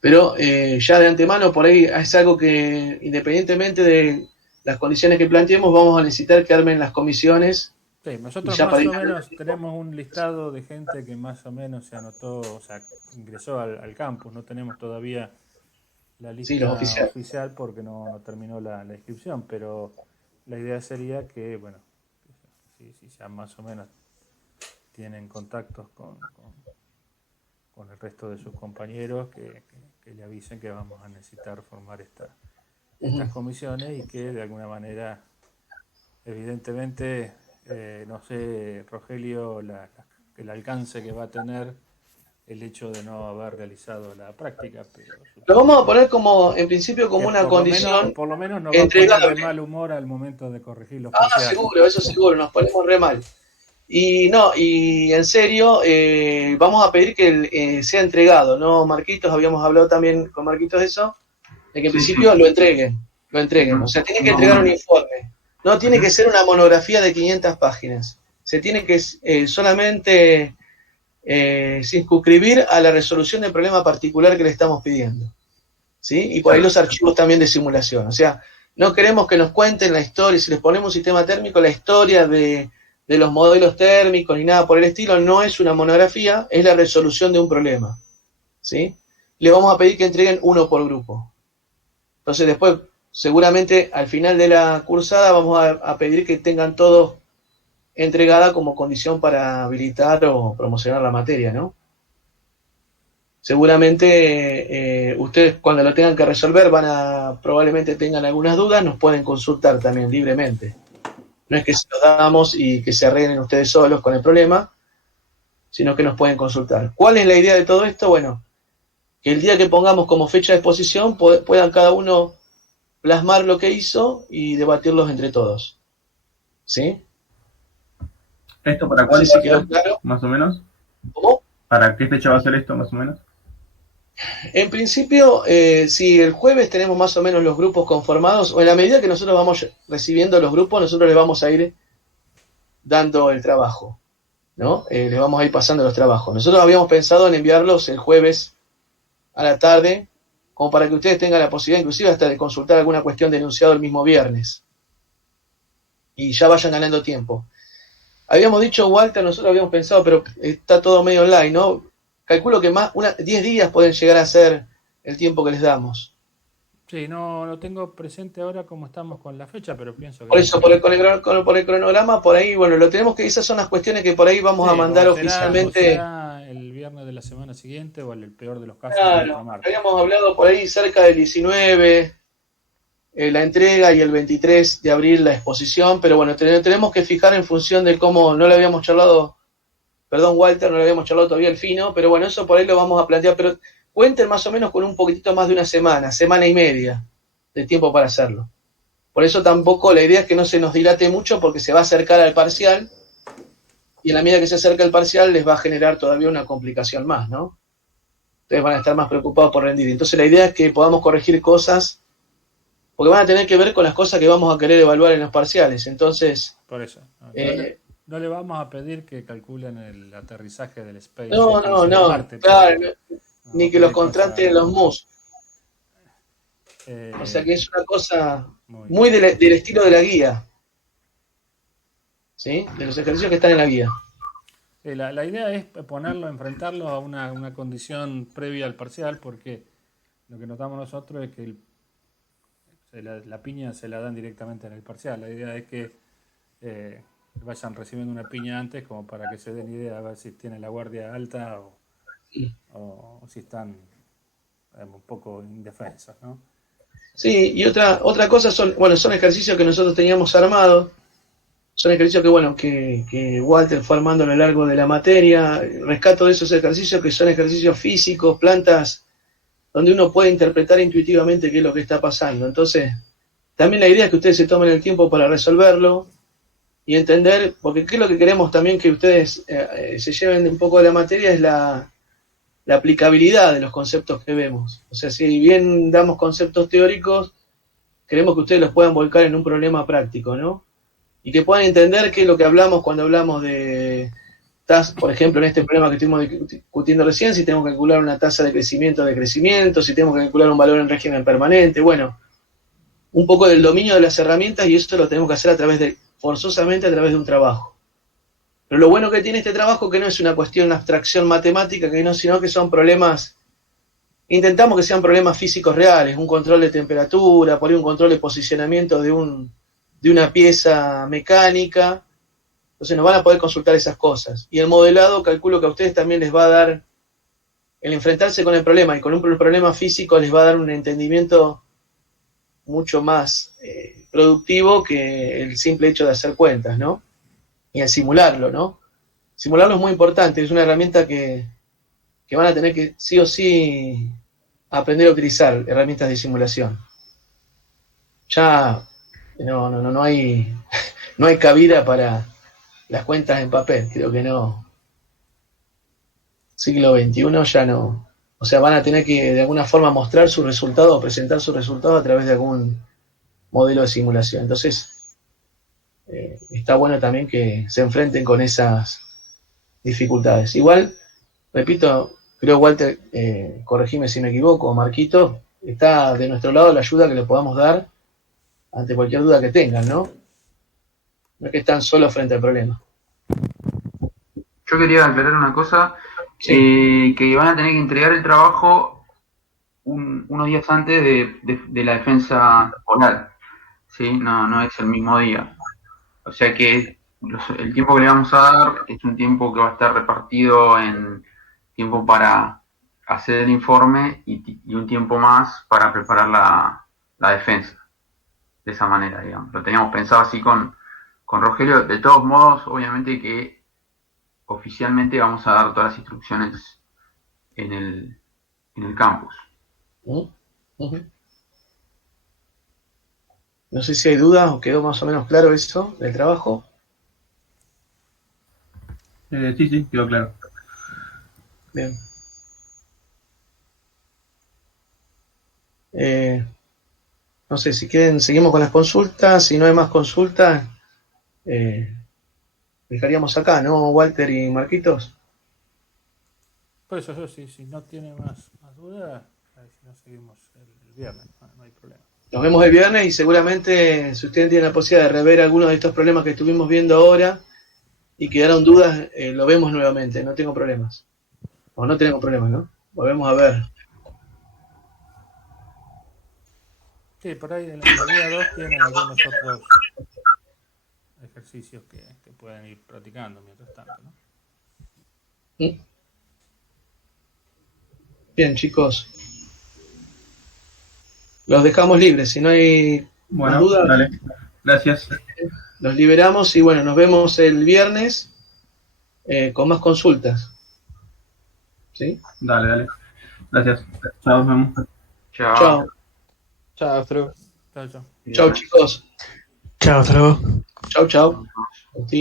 Pero ya de antemano, por ahí es algo que, independientemente de las condiciones que planteemos, vamos a necesitar que armen las comisiones. Sí, nosotros ya más o menos tenemos un listado de gente que más o menos se anotó, o sea, ingresó al campus. No tenemos todavía la lista oficial porque no terminó la inscripción, pero la idea sería que, bueno, si ya más o menos tienen contactos con el resto de sus compañeros, que le avisen que vamos a necesitar formar estas comisiones y que de alguna manera, evidentemente, no sé, Rogelio, el alcance que va a tener el hecho de no haber realizado la práctica, pero lo vamos a poner como, en principio, como una condición. Por lo menos nos va a poner de mal humor al momento de corregir los parciales. Seguro, eso seguro, nos ponemos re mal. Y en serio, vamos a pedir que sea entregado, ¿no, Marquitos? Habíamos hablado también con Marquitos de eso, de que en principio lo entreguen. lo entreguen. O sea, tienen que No, entregar no. un informe. No tiene que ser una monografía de 500 páginas. Se tiene que solamente circunscribir a la resolución del problema particular que le estamos pidiendo. ¿Sí? Y por ahí los archivos también de simulación. O sea, no queremos que nos cuenten la historia, si les ponemos un sistema térmico, la historia de los modelos térmicos ni nada por el estilo, no es una monografía, es la resolución de un problema. ¿Sí? Le vamos a pedir que entreguen uno por grupo. Entonces después, seguramente al final de la cursada vamos a pedir que tengan todo entregada como condición para habilitar o promocionar la materia, ¿no? Seguramente ustedes cuando lo tengan que resolver probablemente tengan algunas dudas, nos pueden consultar también libremente. No es que se los damos y que se arreglen ustedes solos con el problema, sino que nos pueden consultar. ¿Cuál es la idea de todo esto? Bueno, que el día que pongamos como fecha de exposición puedan cada uno plasmar lo que hizo y debatirlos entre todos. ¿Sí? ¿Esto para No cuándo sé si va a quedó ser, claro. más o menos? ¿Cómo? ¿Para qué fecha va a ser esto, más o menos? En principio, si el jueves tenemos más o menos los grupos conformados, o en la medida que nosotros vamos recibiendo los grupos, nosotros les vamos a ir dando el trabajo, ¿no? Les vamos a ir pasando los trabajos. Nosotros habíamos pensado en enviarlos el jueves a la tarde, como para que ustedes tengan la posibilidad inclusive hasta de consultar alguna cuestión de enunciado el mismo viernes. Y ya vayan ganando tiempo. Habíamos dicho, Walter, nosotros habíamos pensado, pero está todo medio online, ¿no? Calculo que 10 días pueden llegar a ser el tiempo que les damos. Sí, no lo tengo presente ahora como estamos con la fecha, pero pienso que... Por eso, por el cronograma, por ahí, bueno, lo tenemos que, esas son las cuestiones que por ahí vamos a mandar oficialmente. Será el viernes de la semana siguiente o el peor de los casos Claro, el martes. habíamos hablado por ahí cerca del 19, la entrega y el 23 de abril la exposición, pero bueno, tenemos que fijar en función de cómo, no le habíamos charlado, perdón Walter, no le habíamos charlado todavía el fino, pero bueno, eso por ahí lo vamos a plantear, pero cuenten más o menos con un poquitito más de una semana y media de tiempo para hacerlo. Por eso tampoco la idea es que no se nos dilate mucho porque se va a acercar al parcial y en la medida que se acerca al parcial les va a generar todavía una complicación más, ¿no? Ustedes van a estar más preocupados por rendir. Entonces la idea es que podamos corregir cosas porque van a tener que ver con las cosas que vamos a querer evaluar en los parciales. Entonces... Por eso. No le vamos a pedir que calculen el aterrizaje del SpaceX. No, Marte, claro, pero, ni que los contraten los MUS. O sea que es una cosa muy del estilo de la guía. ¿Sí? De los ejercicios que están en la guía. La idea es enfrentarlo a una condición previa al parcial, porque lo que notamos nosotros es que la piña se la dan directamente en el parcial. La idea es que vayan recibiendo una piña antes como para que se den idea a ver si tienen la guardia alta o si están un poco indefensos, ¿no? Sí, y otra cosa son ejercicios que nosotros teníamos armados, son ejercicios que Walter fue armando a lo largo de la materia. Rescato de esos ejercicios que son ejercicios físicos, plantas, donde uno puede interpretar intuitivamente qué es lo que está pasando. Entonces, también la idea es que ustedes se tomen el tiempo para resolverlo y entender, porque qué es lo que queremos también que ustedes se lleven un poco de la materia, es la aplicabilidad de los conceptos que vemos. O sea, si bien damos conceptos teóricos, queremos que ustedes los puedan volcar en un problema práctico, ¿no? Y que puedan entender qué es lo que hablamos cuando hablamos de por ejemplo, en este problema que estuvimos discutiendo recién, si tenemos que calcular una tasa de crecimiento, si tenemos que calcular un valor en régimen permanente, bueno, un poco del dominio de las herramientas, y eso lo tenemos que hacer forzosamente a través de un trabajo. Pero lo bueno que tiene este trabajo que no es una cuestión de abstracción matemática, sino que son problemas, intentamos que sean problemas físicos reales, un control de temperatura, por ahí un control de posicionamiento de una pieza mecánica. Entonces nos van a poder consultar esas cosas. Y el modelado, calculo que a ustedes también les va a dar, el enfrentarse con el problema y con un problema físico les va a dar un entendimiento mucho más productivo que el simple hecho de hacer cuentas, ¿no? Y el simularlo, ¿no? Simularlo es muy importante, es una herramienta que van a tener que sí o sí aprender a utilizar, herramientas de simulación. Ya no hay cabida para las cuentas en papel, creo que no. Siglo XXI ya no. O sea, van a tener que de alguna forma mostrar su resultado o presentar su resultado a través de modelo de simulación. Entonces, está bueno también que se enfrenten con esas dificultades. Igual, repito, creo, Walter, corregime si me equivoco, Marquito, está de nuestro lado la ayuda que le podamos dar ante cualquier duda que tengan, ¿no? No es que están solos frente al problema. Yo quería aclarar una cosa, Sí. que van a tener que entregar el trabajo unos días antes de la defensa oral, ¿sí? No es el mismo día. O sea que el tiempo que le vamos a dar es un tiempo que va a estar repartido en tiempo para hacer el informe y un tiempo más para preparar la defensa. De esa manera, digamos. Lo teníamos pensado así con Rogelio. De todos modos, obviamente que oficialmente vamos a dar todas las instrucciones en el campus. Uh-huh. No sé si hay dudas o quedó más o menos claro eso del trabajo. Sí, quedó claro. Bien. No sé, si quieren, seguimos con las consultas. Si no hay más consultas, dejaríamos acá, ¿no, Walter y Marquitos? Por eso yo, si no tiene más dudas, si no seguimos el viernes, no hay problema. Nos vemos el viernes y seguramente, si ustedes tienen la posibilidad de rever algunos de estos problemas que estuvimos viendo ahora y quedaron dudas, lo vemos nuevamente, no tengo problemas. O no tenemos problemas, ¿no? Volvemos a ver. Sí, por ahí en la día 2 tienen algunos otros ejercicios que pueden ir practicando mientras tanto, ¿no? Bien, chicos. Los dejamos libres, si no hay más dudas. Dale. Gracias. Los liberamos y bueno, nos vemos el viernes con más consultas. ¿Sí? Dale. Gracias. Chao, nos vemos. Chao. Chao. Chao, hasta luego. Chao. Chao, chicos. Chao, hasta luego. Chao. Agustín.